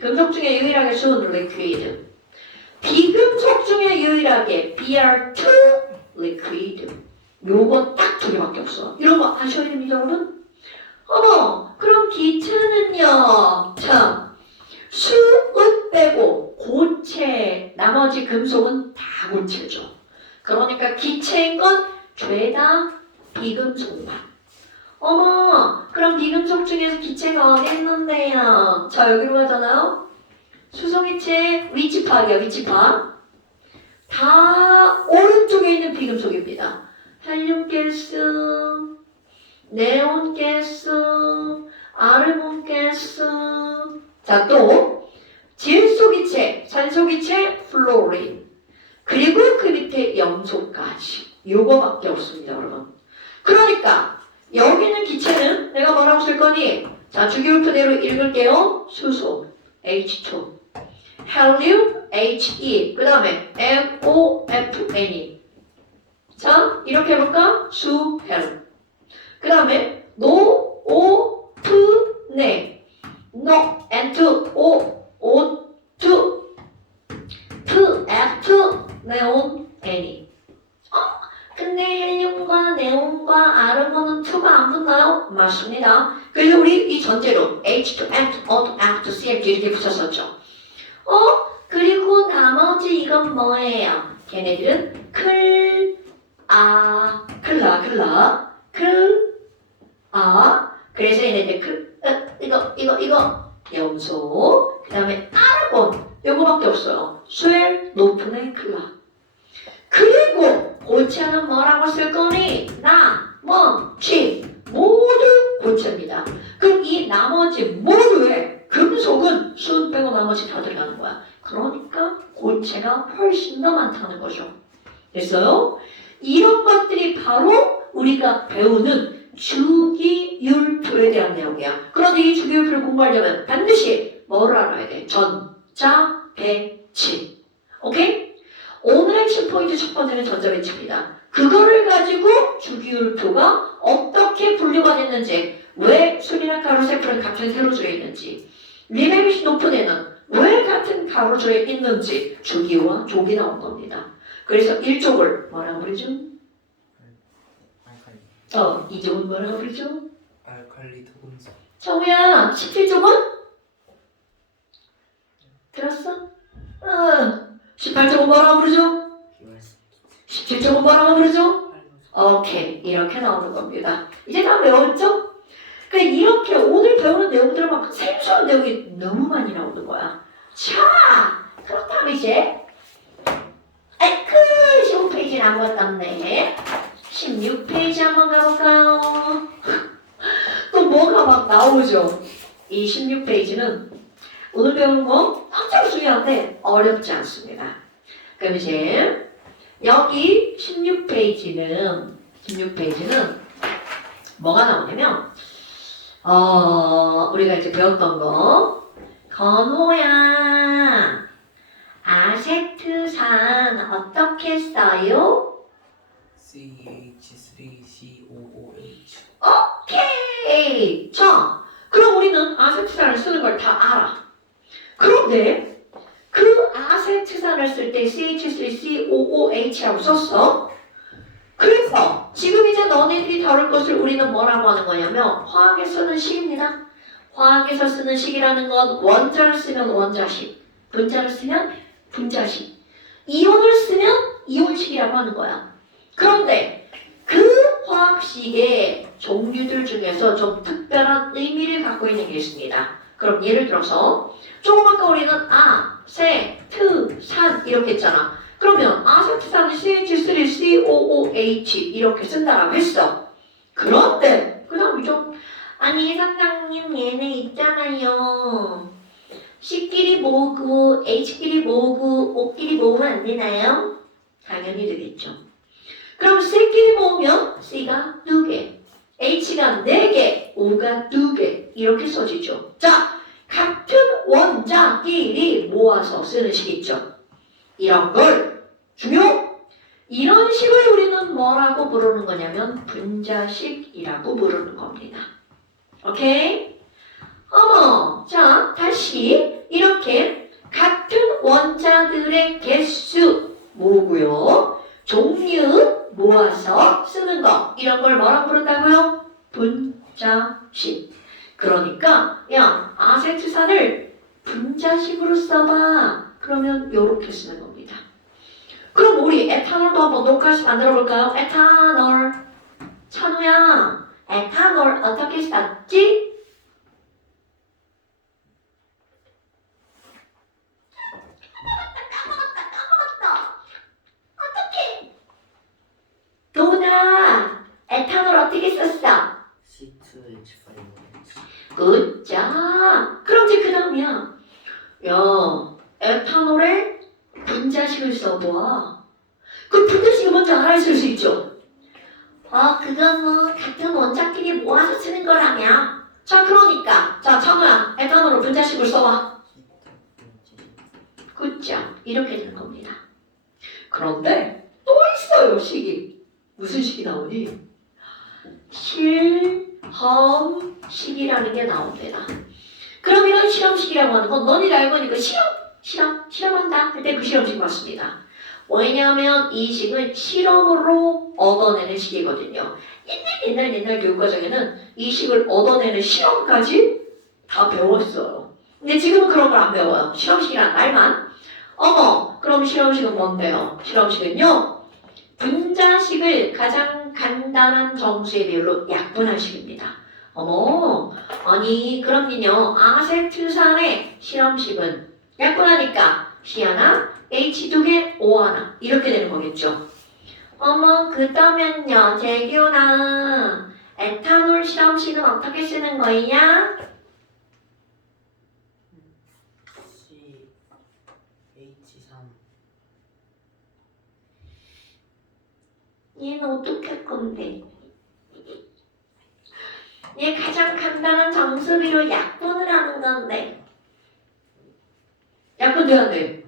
금속 중에 유일하게 수은 리퀴드. 비금속 중에 유일하게 Br2 리퀴드. 요거 딱 두 개밖에 없어. 이런 거 아셔야 됩니다, 여러분. 그럼 기체는요. 자, 수은 빼고 고체, 나머지 금속은 다 고체죠. 그러니까 기체인 건 죄다 비금속만. 그럼 비금속 중에서 기체가 어디 있는데요? 자, 여기로 가잖아요. 수소기체 위치 파악이야, 위치 파악. 다 오른쪽에 있는 비금속입니다. 헬륨가스, 네온가스, 아르곤가스. 자, 또 질소기체, 산소기체, 플로린. 그리고 그 밑에 염소까지. 요거밖에 없습니다, 여러분. 그러니까 여기는 기체는 내가 뭐라고 쓸 거니? 자, 주기율표대로 읽을게요. 수소, H2. 헬륨, He. 그 다음에 MOFNE. 자, 이렇게 해볼까? 수헬. 그 다음에 노오프네. 노, 엔트, 오투, 트에프, 네온, 애니. 근데 헬륨과 네온과 아르곤은 2가 안 붙나요? 맞습니다. 그래서 우리 이 전제로 H2, O2, F2, CF 이렇게 붙였었죠. 그리고 나머지 이건 뭐예요? 걔네들은 그래서 얘네들 이거 염소. 그 다음에 아르곤 요거밖에 없어요. 쇠, 높은의 클라. 그리고 고체는 뭐라고 쓸 거니? 나머지 모두 고체입니다. 그럼 이 나머지 모두의 금속은 수은 빼고 나머지 다 들어가는 거야. 그러니까 고체가 훨씬 더 많다는 거죠. 됐어요? 이런 것들이 바로 우리가 배우는 주기율표에 대한 내용이야. 그런데 이 주기율표를 공부하려면 반드시 뭐를 알아야 돼? 전자, 배치. 오케이? 오늘의 핵심 포인트 첫 번째는 전자 배치입니다. 그거를 가지고 주기율표가 어떻게 분류가 됐는지, 왜 수리나 가로세표를 같은 세로조에 있는지, 리네미시 높은 애는 왜 같은 가로조에 있는지 주기와 족이 나온 겁니다. 그래서 1족을 뭐라고 그러죠? 이족은 뭐라고 그러죠? 알칼리 토금속. 정우야, 17족은? 들었어? 18족은 뭐라고 그러죠? 17족은 뭐라고 그러죠? 오케이, 이렇게 나오는 겁니다. 이제 다 외웠죠? 그러니까 이렇게 오늘 배우는 내용들은 막 생소한 내용이 너무 많이 나오는 거야. 자, 그렇다면 이제 15페이지는 아무것도 없네. 16페이지 한번 가볼까요? 또 뭐가 막 나오죠? 이 16페이지는 오늘 배우는 거 엄청 중요한데 어렵지 않습니다. 그럼 이제 여기 16페이지는 뭐가 나오냐면 우리가 이제 배웠던 거 건호야 아세트산 어떻게 써요? CH3COOH. 오케이! 자, 그럼 우리는 아세트산을 쓰는 걸 다 알아. 그런데 그 아세트산을 쓸 때 CH3COOH라고 썼어. 그래서 지금 이제 너네들이 다룰 것을 우리는 뭐라고 하는 거냐면 화학에 쓰는 식입니다. 화학에서 쓰는 식이라는 건 원자를 쓰면 원자식, 분자를 쓰면 분자식, 이온을 쓰면 이온식이라고 하는 거야. 그런데 그 화학식의 종류들 중에서 좀 특별한 의미를 갖고 있는 게 있습니다. 그럼 예를 들어서 조금 아까 우리는 아세트산 이렇게 했잖아. 그러면 아세트산은 CH3COOH 이렇게 쓴다라고 했어. 그런데 그 다음이죠. 아니 선생님 얘네 있잖아요. C끼리 모으고 H끼리 모으고 O끼리 모으면 안 되나요? 당연히 되겠죠. 그럼 C끼리 모으면 C가 2개, H가 4개, O가 2개 이렇게 써지죠. 자, 같은 원자끼리 모아서 쓰는 식 있죠. 이런 걸 이런 식을 우리는 뭐라고 부르는 거냐면 분자식이라고 부르는 겁니다. 오케이? 자, 다시 이렇게 같은 원자들의 개수 모으고요. 종류 모아서 쓰는 거. 이런 걸 뭐라고 부른다고요? 분자식. 그러니까 야, 아세트산을 분자식으로 써봐. 그러면 이렇게 쓰는 겁니다. 그럼 우리 에탄올도 한번 녹화해서 만들어 볼까요? 에탄올. 찬우야, 에탄올 어떻게 썼지? 까먹었다. 어떻게? 도나, 에탄올 어떻게 썼어? C2H5OH. 굿자. 그럼 이제 그 다음이야. 야, 에탄올의 분자식을 써봐. 그 분자식을 먼저 알아야 쓸 수 있죠. 그건 뭐 같은 원자끼리 모아서 쓰는 거라며. 자, 그러니까 자, 찬우야, 에탄올을 분자식을 써봐. 굿자. 이렇게 되는 겁니다. 그런데 또 있어요, 식이. 무슨 식이 나오니? 실험식이라는 게 나옵니다. 그럼 이런 실험식이라고 하는 건 너희들 알고 있는 그 실험한다 할 때 그 실험식 맞습니다. 왜냐하면 이 식은 실험으로 얻어내는 식이거든요. 옛날 교육과정에는 이 식을 얻어내는 실험까지 다 배웠어요. 근데 지금은 그런 걸 안 배워요. 실험식이란 말만. 그럼 실험식은 뭔데요? 실험식은요, 분자식을 가장 간단한 정수의 비율로 약분한 식입니다. 어머, 아니 그럼요. 아세트산의 실험식은 약분하니까 C 하나, H 두 개, O 하나 이렇게 되는 거겠죠. 어머 그러면요 재규나 에탄올 실험식은 어떻게 쓰는 거야? CH3 얘는 어떻게 할 건데? 얘 가장 간단한 정수비로 약분을 하는 건데. 약분돼야 돼.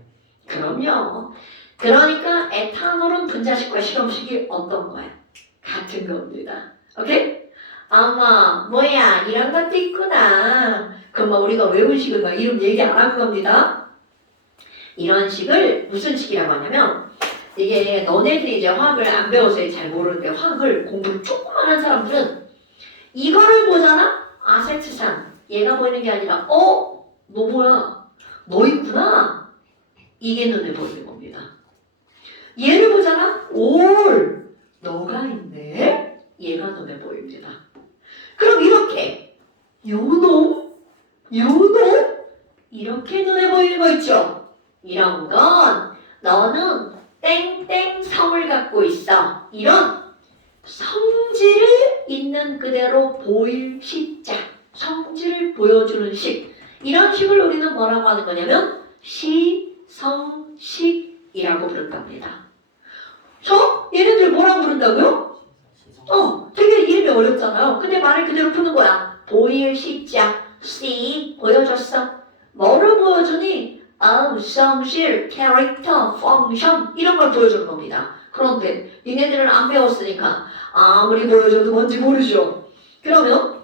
그럼요. 그러니까 에탄올은 분자식과 실험식이 어떤 거야? 같은 겁니다. 오케이? 아마 뭐야 이런 것도 있구나. 그럼 뭐 우리가 외운 식을 막 이름 얘기 안 하는 겁니다. 이런 식을 무슨 식이라고 하냐면 이게 너네들이 이제 화학을 안 배워서 잘 모르는데 화학을 공부를 조금만 한 사람들은 이거를 보잖아? 아세트산. 얘가 보이는 게 아니라 너 뭐야? 너 있구나? 이게 눈에 보이는 겁니다. 얘를 보잖아? 올 너가 있네? 얘가 눈에 보입니다. 그럼 이렇게 요놈 이렇게 눈에 보이는 거 있죠? 이런 건 너는 땡땡 성을 갖고 있어. 이런 성질을 있는 그대로 보일 식자, 성질을 보여주는 식. 이런 식을 우리는 뭐라고 하는 거냐면 시성식이라고 부른답니다. 얘네들 뭐라고 부른다고요? 되게 이름이 어렵잖아요. 근데 말을 그대로 푸는 거야. 보일 식자, C 보여줬어. 뭐를 보여주니? 성질, 캐릭터, 펑션 이런 걸 보여주는 겁니다. 그런데 얘네들은 안 배웠으니까 아무리 보여줘도 뭔지 모르죠. 그러면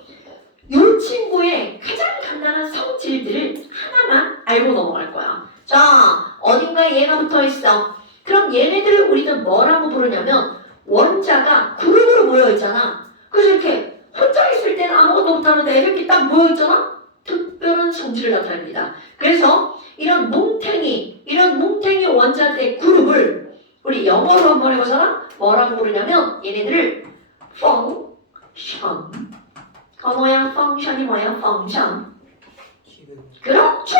이 친구의 가장 간단한 성질들을 하나만 알고 넘어갈 거야. 자, 어딘가에 얘가 붙어 있어. 그럼 얘네들을 우리는 뭐라고 부르냐면 원자가 그룹으로 모여 있잖아. 그래서 이렇게 혼자 있을 때는 아무것도 못하는데 이렇게 딱 모여 있잖아. 특별한 성질을 나타냅니다. 그래서 이런 뭉탱이 원자들의 그룹을 우리 영어로 한번 해보잖아. 뭐라고 부르냐면 얘네들을 펑션. 뭐야? 펑션이 뭐야? 펑션. 그렇죠.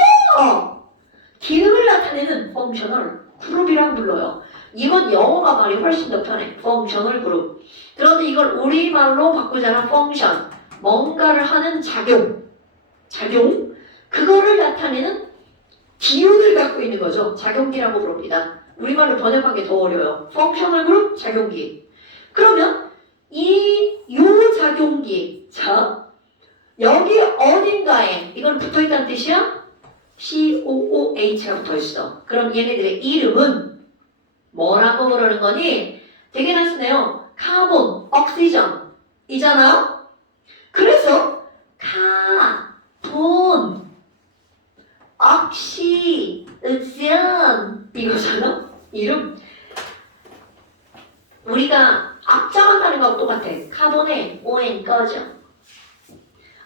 기능을 나타내는 펑셔널 그룹이라고 불러요. 이건 영어가 말이 훨씬 더 편해. 펑셔널 그룹. 그런데 이걸 우리말로 바꾸자면 펑션. 뭔가를 하는 작용. 그거를 나타내는 기운을 갖고 있는 거죠. 작용기라고 부릅니다. 우리말로 번역하기 더 어려워요. 펑셔널 그룹, 작용기. 그러면 요 작용기, 자 여기 어딘가에 이건 붙어있다는 뜻이야? COOH가 붙어있어. 그럼 얘네들의 이름은 뭐라고 부르는 거니? 되게 단순해요. 카본, 억시전 이잖아. 그래서 카본, 억시전 이거잖아. 이름. 우리가 앞장한다는 거하고 똑같아. 카본에 ON 꺼져.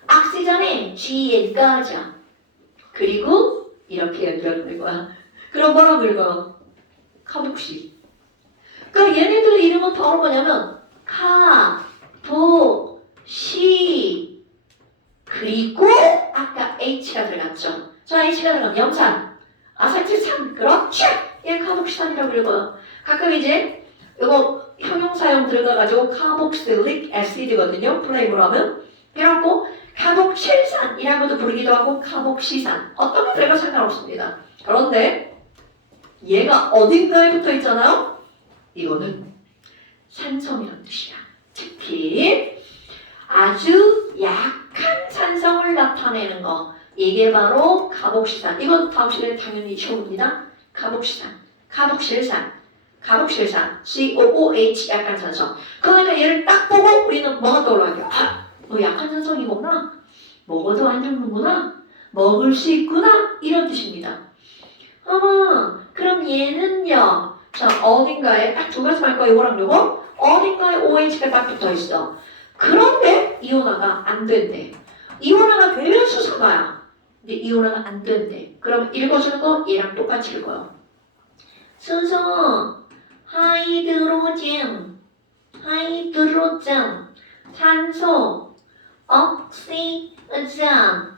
억시전에 GN 꺼져. 그리고 이렇게 연결하는 거야. 그럼 뭐라고 읽어? 카복시. 그러니까 얘네들 이름은 바로 뭐냐면 카복시. 그리고 아까 H가 들어갔죠. 자, H가 들어가면 염산. 아세트산. 그렇지. 얘 카복시산이라고 읽어요. 가끔 이제 이거 형용사용 들어가가지고 카복실릭 애시드거든요. 플레이브로 하면. 그래갖고 카복실산이라고도 부르기도 하고 카복시산. 어떤 게 들어가도 상관없습니다. 그런데 얘가 어딘가에 붙어 있잖아요. 이거는 산성이라는 뜻이야. 특히 아주 약한 산성을 나타내는 거. 이게 바로 카복시산. 이건 다음 시간에 당연히 시험입니다. 카복시산, 카복실산, COOH 약한 산성. 그러니까 얘를 딱 보고 우리는 뭐가 떠올라요? 너 약한 산성이구나. 먹어도 안 죽는구나. 먹을 수 있구나. 이런 뜻입니다. 그럼 얘는요. 자, 어딘가에 딱 두 가지 말 거야. 이거랑 이거. 어딘가에 OH가 딱 붙어 있어. 그런데 이온화가 안 된대. 이온화가 되면 수소가야. 근데 이온화가 안 된대. 그럼 읽어주는 거 얘랑 똑같이 읽어요. 수소, 하이드로젠, 산소, oxygen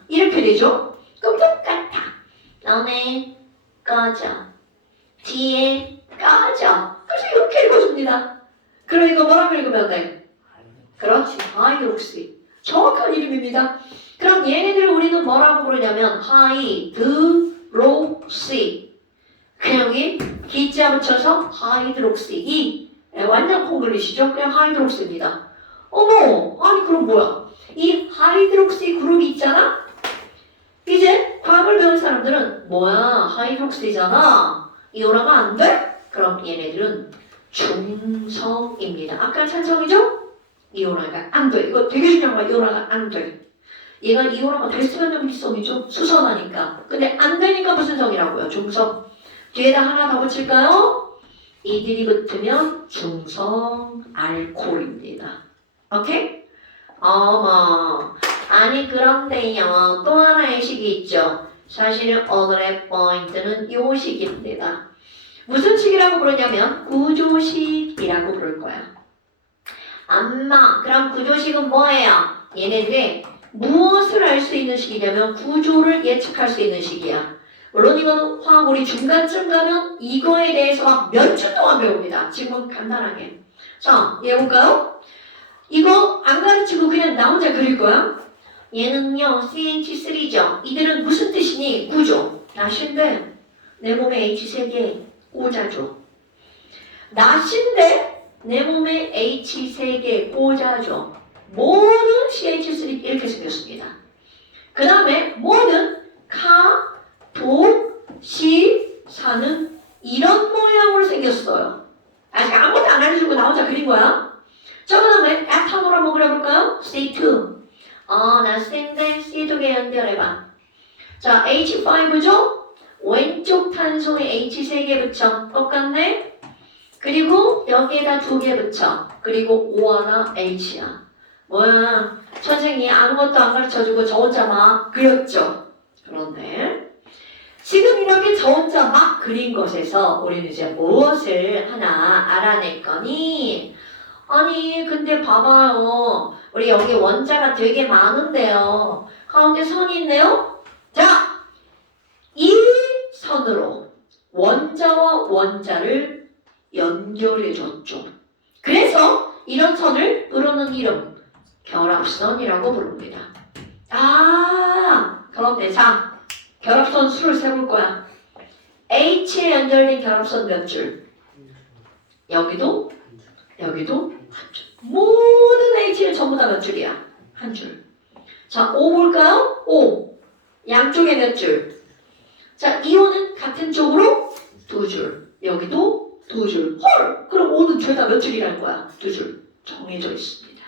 이렇게 되죠? 그럼 똑같아. 너네 꺼져. 뒤에 꺼져. 그래서 이렇게 읽어줍니다. 그럼 이거 뭐라고 읽으면 돼? 그렇지. 하이드록시. 정확한 이름입니다. 그럼 얘네들 우리는 뭐라고 부르냐면 하이드록시. 그냥 여기 기자 붙여서 하이드록시. 이 완전 콩글리시죠? 그냥 하이드록시입니다. 어머, 아니 그럼 뭐야? 이 하이드록시 그룹이 있잖아? 이제 과학을 배운 사람들은 뭐야? 하이드록시잖아. 이온화가 안 돼? 그럼 얘네들은 중성입니다. 아까 찬성이죠? 이온화가 안 돼. 이거 되게 중요한 거야. 이온화가 안 돼. 얘가 이온화가 됐으면 염기성이죠. 수성하니까. 근데 안 되니까 무슨 성이라고요? 중성. 뒤에다 하나 더 붙일까요? 이들이 붙으면 중성 알코올입니다. 오케이? 어머. 아니 그런데요. 또 하나의 식이 있죠. 사실은 오늘의 포인트는 요 식입니다. 무슨 식이라고 부르냐면 구조식이라고 부를 거야. 엄마, 그럼 구조식은 뭐예요? 얘네들이 무엇을 알 수 있는 식이냐면 구조를 예측할 수 있는 식이야. 물론 이건 화학 우리 중간쯤 가면 이거에 대해서 막 몇 주 동안 배웁니다. 지금은 간단하게. 자, 얘 볼까요? 이거 안 가르치고 그냥 나 혼자 그릴 거야. 얘는요, CH3죠. 이들은 무슨 뜻이니? 구조. 낫인데 내 몸에 H3개 꽂아줘. 낫인데 내 몸에 H3개 꽂아줘. 모든 CH3 이렇게 생겼습니다. 그 다음에 모든 카, 독, 시, 사는 이런 모양으로 생겼어요. 아직 아무것도 안 알려주고 나 혼자 그린 거야. 자, 그 다음에 에탄올 한번 그려볼까요? C2. 나 쌤데 C2개 연결해봐. 자, H5죠? 왼쪽 탄소에 H3개 붙여. 똑같네? 그리고 여기에다 2개 붙여. 그리고 O 하나 H야. 뭐야? 선생님이 아무것도 안 가르쳐주고 저 혼자 막 그렸죠? 그런데 지금 이렇게 저 혼자 막 그린 것에서 우리는 이제 무엇을 하나 알아낼 거니? 아니 근데 봐봐요. 우리 여기 원자가 되게 많은데요. 가운데 선이 있네요. 자, 이 선으로 원자와 원자를 연결해줬죠. 그래서 이런 선을 부르는 이름 결합선이라고 부릅니다. 그런데 자, 결합선 수를 세볼 거야. H에 연결된 결합선 몇 줄? 여기도 여기도 한 줄. 모든 H는 전부 다 몇 줄이야? 한 줄. 자, O 볼까요? O. 양쪽에 몇 줄? 자, 이온은 같은 쪽으로 두 줄. 여기도 두 줄. 헐! 그럼 O는 죄다 몇 줄이라는 거야? 두 줄. 정해져 있습니다.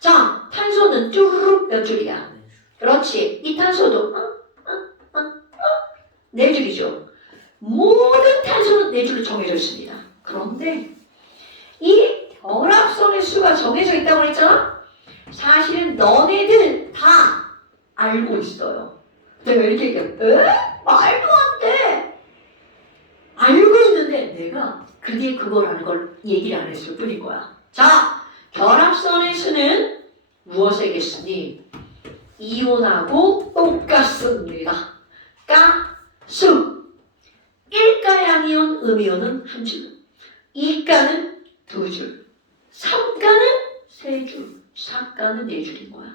자, 탄소는 쭈르륵 몇 줄이야? 그렇지. 이 탄소도 네 줄이죠. 모든 탄소는 네 줄로 정해져 있습니다. 그런데 이 결합선의 수가 정해져 있다고 했잖아? 사실은 너네들 다 알고 있어요. 내가 이렇게 얘기해. 말도 안 돼. 알고 있는데 내가 그걸 아는 걸 얘기를 안 했을 뿐인 거야. 자, 결합선의 수는 무엇이겠으니? 이온하고 똑같습니다. 가수. 1가 양이온, 음이온은 한 줄. 2가는 두 줄. 3가는 세 줄. 4가는 네 줄인 거야.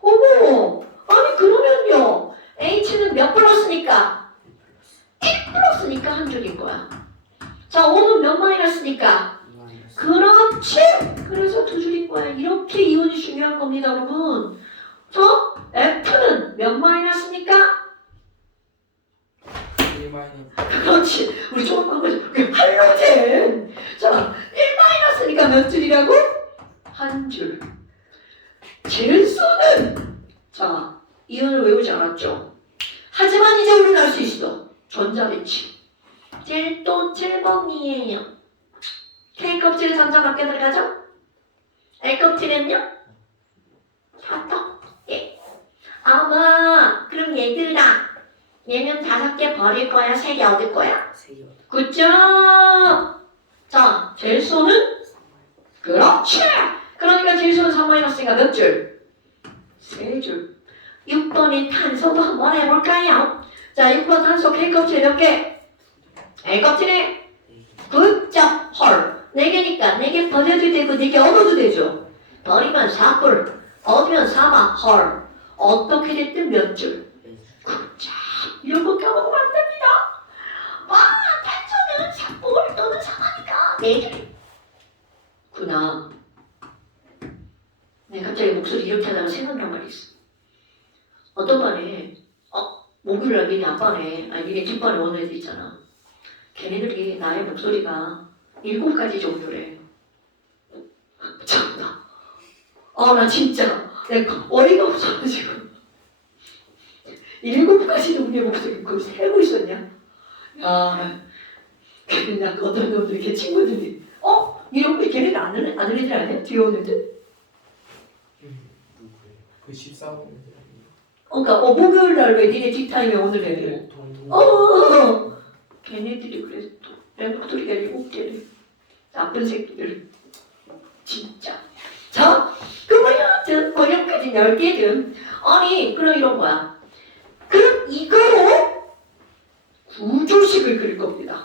어머! 아니 그러면요. H는 몇 플러스니까? 1 플러스니까 한 줄인 거야. 자, O는 몇 마이너스니까? 그렇지! 그래서 두 줄인 거야. 이렇게 이온이 중요한 겁니다, 여러분. 저 F는 몇 마이너스니까? 1 마이너스. 그렇지. 우리 조금 한 거죠. 할로젠. 자, 1 마이너스니까 몇 줄이라고? 한 줄. 질소는 자, 이온을 외우지 않았죠. 하지만 이제 우리는 알 수 있어. 전자배치. 또 7번이에요. K 껍질에 전자 밖에 들어가죠? L 껍질은요? 사도. 예. 어머, 그럼 얘들아, 얘는 5개 버릴 거야? 3개 얻을 거야? 3개. 굿잡! 자, 질소는? 그렇지! 그러니까 질소는 3-가 몇 줄? 3줄. 6번이 탄소도 한번 해볼까요? 자, 6번 탄소 K껍질 몇 개? A껍질에 굿잡 헐. 4개니까 4개 버려도 되고 4개 얻어도 되죠. 버리면 4뿔, 얻으면 4마 헐. 어떻게 됐든 몇 줄? 굿잡. 이런 거 까먹으면 안 됩니다. 와, 탄소는 4뿔 또는 4마니까 4줄. 구나. 네, 갑자기 목소리 이렇게 하다가 생각난 말이 있어. 어떤 반에, 목요일날 니네 앞반에, 아니 니네 뒷반에 오는 애들 있잖아. 걔네들이 나의 목소리가 7가지 종류래. 참나. 나 진짜 내가 어이가 없어가지고 7가지 종류의 목소리 그걸 세고 있었냐? 그냥 어떤 놈들 걔 친구들이 이런 거 걔네들 아는 애들 아니야? 뒤에 오는 애들? 누구예요? 그 14번. 그러니까 목요일날 왜 니네 뒷타임에 오는 애들? 걔네들이 그래서 내 목소리가 7개래. 나쁜 새끼들. 진짜. 자, 그러면 여하튼 번역까지 10개든. 아니, 그럼 이런 거야. 그럼 이거로 구조식을 그릴 겁니다.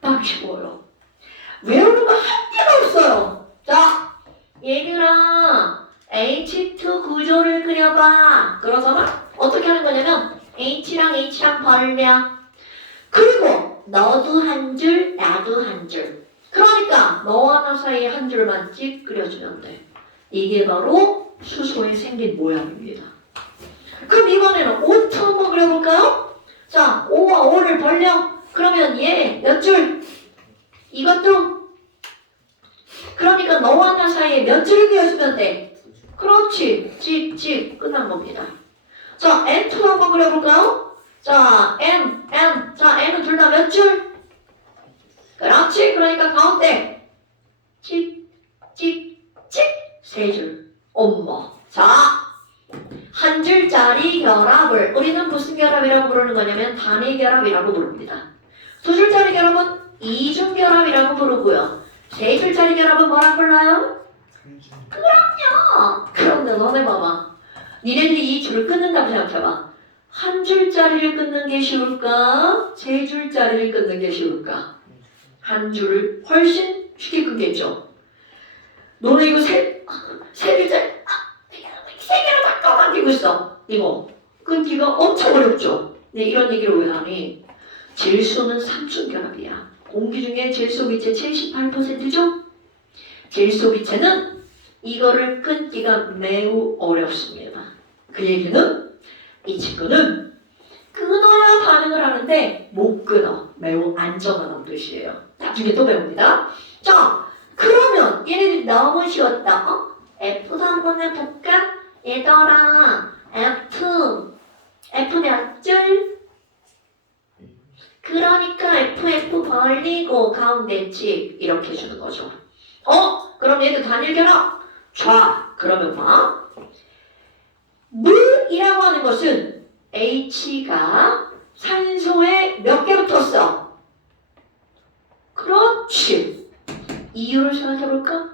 딱 쉬워요. 외우는 거 한 개가 없어요. 자, 얘들아, H2 구조를 그려봐. 그러잖아? 어떻게 하는 거냐면 H랑 H랑 벌려. 그리고 너도 한 줄, 나도 한 줄. 그러니까 너와 나 사이에 한 줄만 찍 그려주면 돼. 이게 바로 수소에 생긴 모양입니다. 그럼 이번에는 O2 한번 그려볼까요? 자, O와 O를 벌려. 그러면 얘 몇 줄? 이것도. 그러니까 너와 나 사이에 몇 줄을 그려주면 돼? 그렇지. 찍찍 끝난 겁니다. 자, N2 한번 그려볼까요? 자, N. 자, N은 둘 다 몇 줄? 그렇지. 그러니까 가운데 찍, 3줄. 엄마. 자, 한 줄짜리 결합을 우리는 무슨 결합이라고 부르는 거냐면 단위 결합이라고 부릅니다. 2줄짜리 결합은 이중 결합이라고 부르고요. 3줄짜리 결합은 뭐라 불러요? 그럼요. 너네 봐봐. 니네들이 이 줄을 끊는다고 생각해봐. 한 줄짜리를 끊는 게 쉬울까? 3줄짜리를 끊는 게 쉬울까? 한 줄을 훨씬 쉽게 끊겠죠. 너네 이거 세 줄짜리 세 개를 바꿔 당기고 있어. 이거 끊기가 엄청 어렵죠. 네, 이런 얘기를 왜 하니? 질소는 삼중결합이야. 공기 중에 질소비체 78%죠? 질소비체는 이거를 끊기가 매우 어렵습니다. 그 얘기는 이 친구는 끊어야 반응을 하는데 못 끊어. 매우 안전하다는 뜻이에요. 나중에 또 배웁니다. 자, 그러면 얘네들이 너무 쉬웠다. F도 한번 해볼까? 얘들아, F 몇 줄? 그러니까 FF 벌리고 가운데 집 이렇게 해주는 거죠. 그럼 얘도 단일 결합. 좌. 그러면 봐. 물이라고 하는 것은 H가 산소에 몇 개 붙었어? 그렇지. 이유를 생각해볼까?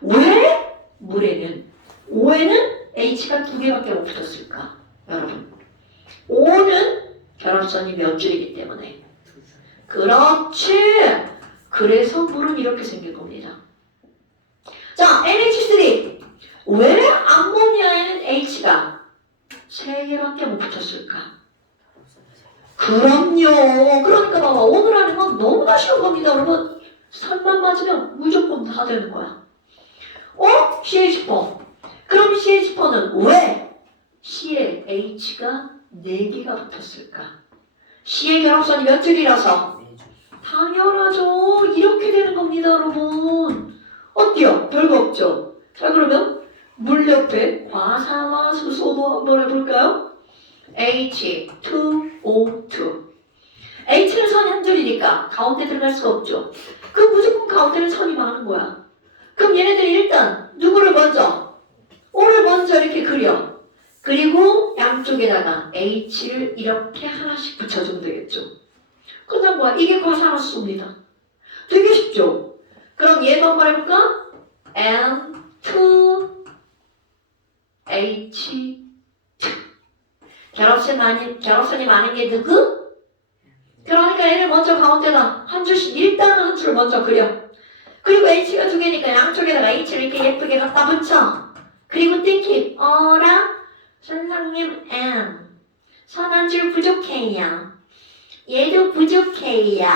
왜 물에는 O에는 H가 2개밖에 못 붙었을까? 여러분, O는 결합선이 몇 줄이기 때문에. 그렇지. 그래서 물은 이렇게 생긴 겁니다. 자, NH3. 왜 암모니아에는 H가 3개밖에 못 붙었을까? 그럼요. 그러니까 봐봐. 오늘 하는 건 너무나 쉬운 겁니다. 여러분, 선만 맞으면 무조건 다 되는 거야. CH4. 그럼 CH4는 왜 C에 H가 4개가 붙었을까? C의 결합선이 몇 줄이라서? 당연하죠. 이렇게 되는 겁니다, 여러분. 어때요? 별거 없죠? 자, 그러면 물 옆에 과산화수소도 한번 해볼까요? H2O2. H는 선이 한 줄이니까 가운데 들어갈 수가 없죠. 그럼 무조건 가운데는 선이 많은 거야. 그럼 얘네들이 일단 누구를 먼저? O를 먼저 이렇게 그려. 그리고 양쪽에다가 H를 이렇게 하나씩 붙여주면 되겠죠. 그러다 뭐야? 이게 과산화수소입니다. 되게 쉽죠? 그럼 얘도 한번 해볼까? N2 H2. 결합선이 많은 게 누구? 그러니까 얘를 먼저 가운데다 한 줄씩 일단은 한 줄 먼저 그려. 그리고 H가 두 개니까 양쪽에다가 H를 이렇게 예쁘게 갖다 붙여. 그리고 thinking 어라 선생님 M 선 한 줄 부족해요. 얘도 부족해요.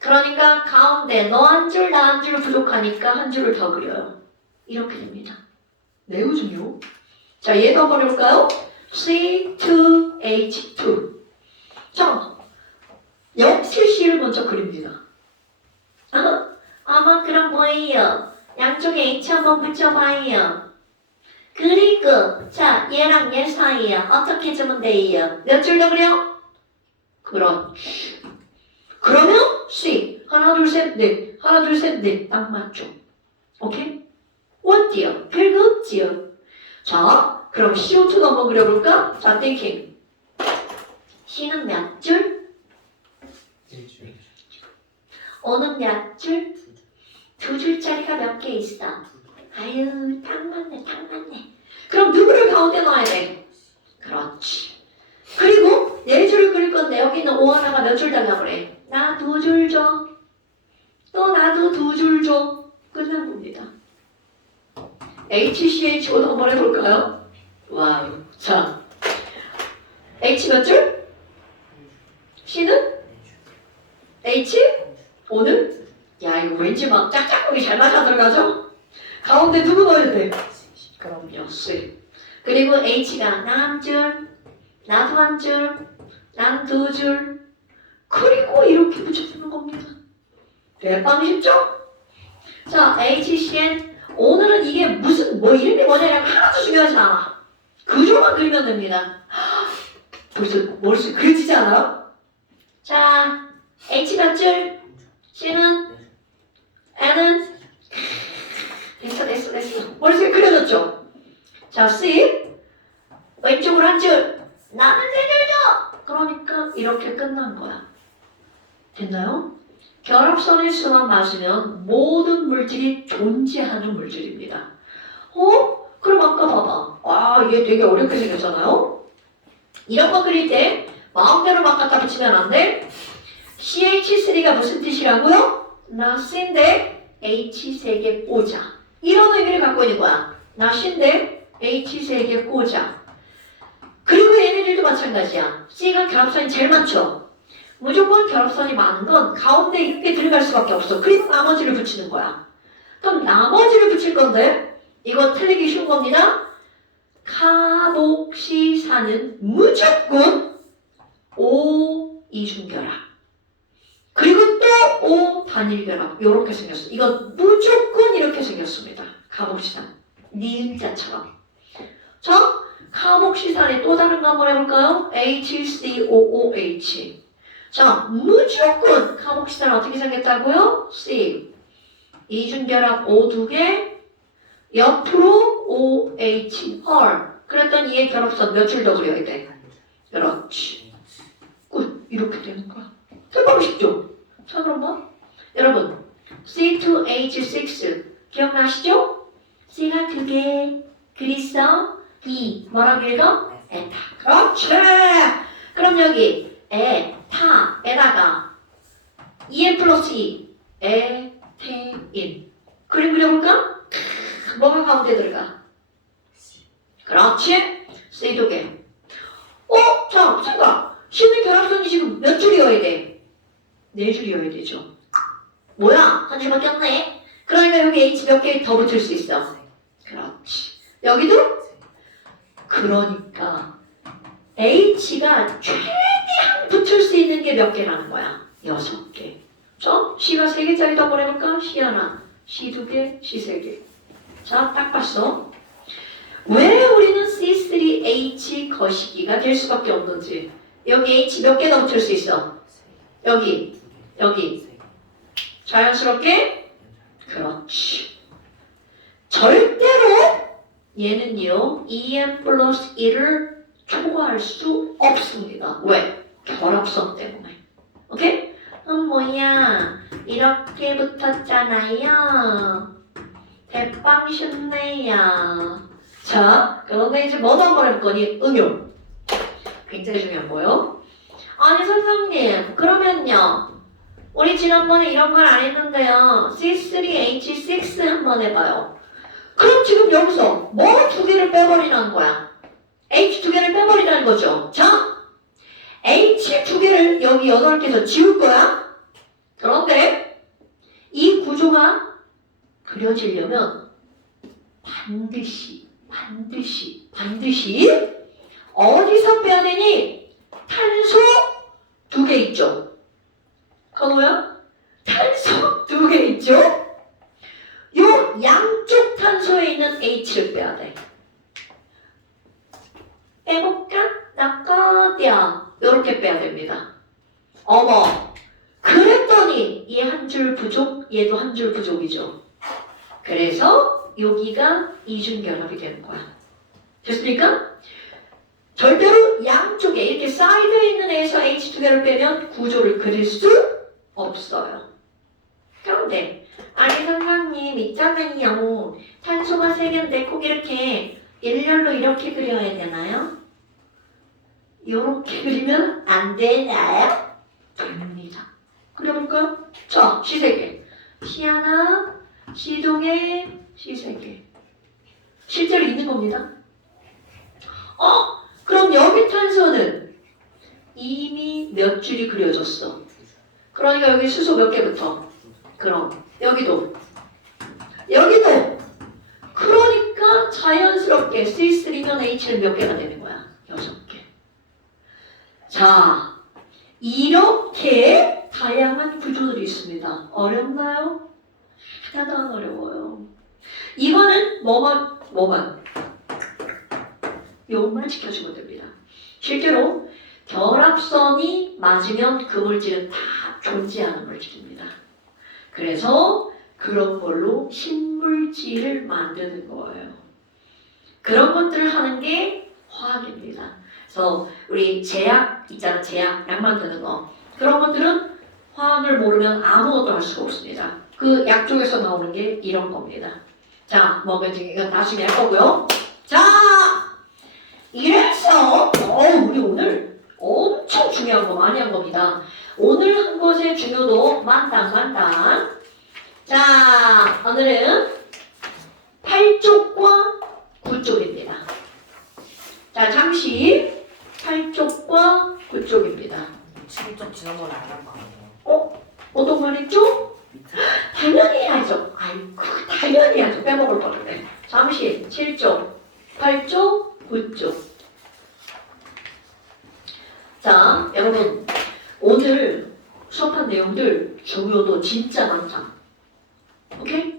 그러니까 가운데 너 한 줄 나 한 줄 부족하니까 한 줄을 더 그려요. 이렇게 됩니다. 매우 중요. 자, 얘도 한번 해볼까요? C2H2. 자, 역시 C를 먼저 그립니다. 아마 그럼 뭐예요? 양쪽에 H 한번 붙여봐요. 그리고 자, 얘랑 얘 사이에 어떻게 주면 돼요? 몇 줄 더 그려? 그렇지. 그러면 C 하나 둘 셋 넷 하나 둘 셋 넷 딱 맞죠? 오케이? 어때요? 별거 없지요? 자, 그럼 CO2도 한번 그려볼까? 자, thinking. C는 몇 줄? 1줄. O는 몇 줄? 두 줄짜리가 몇 개 있어? 아유, 딱 맞네, 딱 맞네. 그럼 누구를 가운데 놔야 돼? 그렇지. 그리고 네 줄을 그릴 건데 여기 있는 O 하나가 몇 줄 달라고 그래? 나 두 줄 줘. 또 나도 두 줄 줘. 끝난 겁니다. HCHO도 한번 해볼까요? 와우. 자, H 몇 줄? C는? H? O는? 야, 이거 왠지 막 짝짝꿍이 잘 맞아 들어가죠? 가운데 누구 넣어야 돼? 그럼요, C. 그리고 H가 나 한 줄, 나도 한 줄, 난 두 줄. 그리고 이렇게 붙여주는 겁니다. 대빵 쉽죠? 자, HCN. 오늘은 이게 무슨, 뭐 이름이 뭐냐면 하나도 중요하지 않아. 그조만 그리면 됩니다. 벌써 머릿속에 그려지지 않아? 자, H 몇 줄? C는? N은? 됐어. 머릿속에 그려졌죠? 자, C. 왼쪽으로 한 줄. 나는 세 줄 줘! 그러니까 이렇게 끝난 거야. 됐나요? 결합선의 수만 맞으면 모든 물질이 존재하는 물질입니다. 그럼 아까 봐봐. 아, 얘 되게 어렵게 생겼잖아요? 이런 거 그릴 때 마음대로 막 갖다 붙이면 안 돼. CH3가 무슨 뜻이라고요? 나 C인데 H 3개 꽂아. 이런 의미를 갖고 있는 거야. 나 C인데 H 3개 꽂아. 그리고 얘네들도 마찬가지야. C가 결합선이 제일 많죠? 무조건 결합선이 많은 건 가운데 이렇게 들어갈 수밖에 없어. 그리고 나머지를 붙이는 거야. 그럼 나머지를 붙일 건데 이거 틀리기 쉬운 겁니다. 카복시사는 무조건 O 이중결합. 그리고 또 O 단일결합. 이렇게 생겼어. 이건 무조건 이렇게 생겼습니다. 카복시사. 니은자처럼. 자, 카복시산의 또 다른 거 한번 해볼까요? HCOOH. 자, 무조건 카복시산 어떻게 생겼다고요? C. 이중결합 O 두 개, 옆으로 OH 헐. 그랬더니 얘 결합선 몇 줄 더 그려야 돼? 그렇지. 끝. 이렇게 되는 거야. 해보고 싶죠? 자, 그럼 뭐? 여러분, C2H6 기억나시죠? C가 두 개. 그리서 E 뭐라고 읽어? 에타. 그렇지. 그럼 여기 에타에다가 EN 플러스 E 에테인. 그림 그려볼까? 뭐가 가운데 들어가? 그렇지. C 두 개. 자, 생각. C는 결합선이 지금 몇 줄이어야 돼? 네 줄이어야 되죠. 뭐야? 한 줄밖에 없네. 그러니까 여기 H 몇 개 더 붙을 수 있어. 그렇지. 여기도? 그러니까 H가 최대한 붙을 수 있는 게 몇 개라는 거야? 6개. 자, C가 3개짜리 더 보내볼까? C 하나, C 2개, C 3개. 자, 딱 봤어. 왜 우리는 C3H 거시기가 될 수밖에 없는지. 여기 H 몇 개 더 붙을 수 있어? 여기. 자연스럽게? 그렇지. 절대로 얘는요, EN 플러스 1을 초과할 수 없습니다. 왜? 결합선 때문에. 오케이? 뭐야, 이렇게 붙었잖아요. 대빵 쉽네요. 자, 그런데 이제 뭐도 한번 해볼 거니? 응용. 굉장히 중요한 거요. 아니, 선생님, 그러면요. 우리 지난번에 이런 말 안 했는데요. C3H6 한번 해봐요. 그럼 지금 여기서 뭐 두 개를 빼버리라는 거야? H 두 개를 빼버리라는 거죠. 자, H 두 개를 여기 8개에서 지울 거야. 그런데 이 구조가 그려지려면 반드시 어디서 빼야 되니? 탄소 두 개 있죠. 건호야? 탄소 두 개 있죠? 요 양쪽 탄소에 있는 H를 빼야 돼. 빼볼까? 나꺼디야. 요렇게 빼야 됩니다. 어머, 그랬더니 얘 한 줄 부족, 얘도 한 줄 부족이죠. 그래서 여기가 이중결합이 되는 거야. 됐습니까? 절대로 양쪽에 이렇게 사이드에 있는 애에서 H 두 개를 빼면 구조를 그릴 수 없어요. 그런데 아니 선생님 있잖아요. 탄소가 3개인데 꼭 이렇게 일렬로 이렇게 그려야 되나요? 이렇게 그리면 안 되나요? 됩니다. 그려볼까요? 자, C 3개. C 하나, C 2개, C 3개. 실제로 있는 겁니다. 그럼 여기 탄소는 이미 몇 줄이 그려졌어. 그러니까 여기 수소 몇 개부터? 그럼 여기도 그러니까 자연스럽게 C3면 H는 몇 개가 되는 거야? 6개. 자, 이렇게 다양한 구조들이 있습니다. 어렵나요? 하나도 안 어려워요. 이거는 뭐만 요것만 지켜주면 됩니다. 실제로 결합선이 맞으면 그 물질은 다 존재하는 물질입니다. 그래서 그런 걸로 신물질을 만드는 거예요. 그런 것들을 하는 게 화학입니다. 그래서 우리 제약 있잖아, 제약, 약 만드는 거. 그런 것들은 화학을 모르면 아무것도 할 수가 없습니다. 그 약 쪽에서 나오는 게 이런 겁니다. 자, 뭐든지 이건 나중에 할 거고요. 자, 이래서 우리 오늘 엄청 중요한 거 많이 한 겁니다. 오늘 한 것의 중요도 만당. 자, 오늘은 8쪽과 9쪽입니다. 자, 잠시 8쪽과 9쪽입니다. 7쪽 지난번에 안 한 거 아니에요? 어떤 말이죠? 당연히 해야죠. 아이고, 당연히 해야죠. 빼먹을 뻔했네. 잠시 7쪽, 8쪽, 9쪽. 자, 여러분 오늘 수업한 내용들 중요도 진짜 많다. 오케이?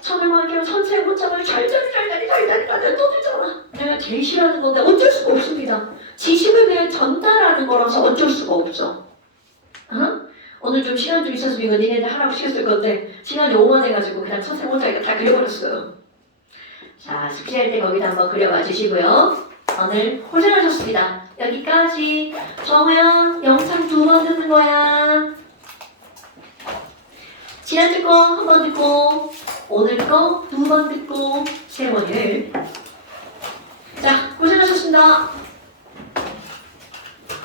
처음에 말하면 선생님 문장을 잘 떠들잖아. 내가 제일 싫어하는 건데 어쩔 수가 없습니다. 지식을 그냥 전달하는 거라서 어쩔 수가 없죠. 오늘 좀 시간 좀 있었으면 이거 니네들 하라고 시켰을 건데 시간이 오만해가지고 그냥 선생님 혼자 이거 다 그려버렸어요. 자, 숙제할 때 거기다 한번 그려봐 주시고요. 오늘 고생하셨습니다. 여기까지. 정우야, 영상 2번 듣는 거야. 지난주 거 한 번 듣고 오늘 거 2번 듣고 3번을. 자, 고생하셨습니다.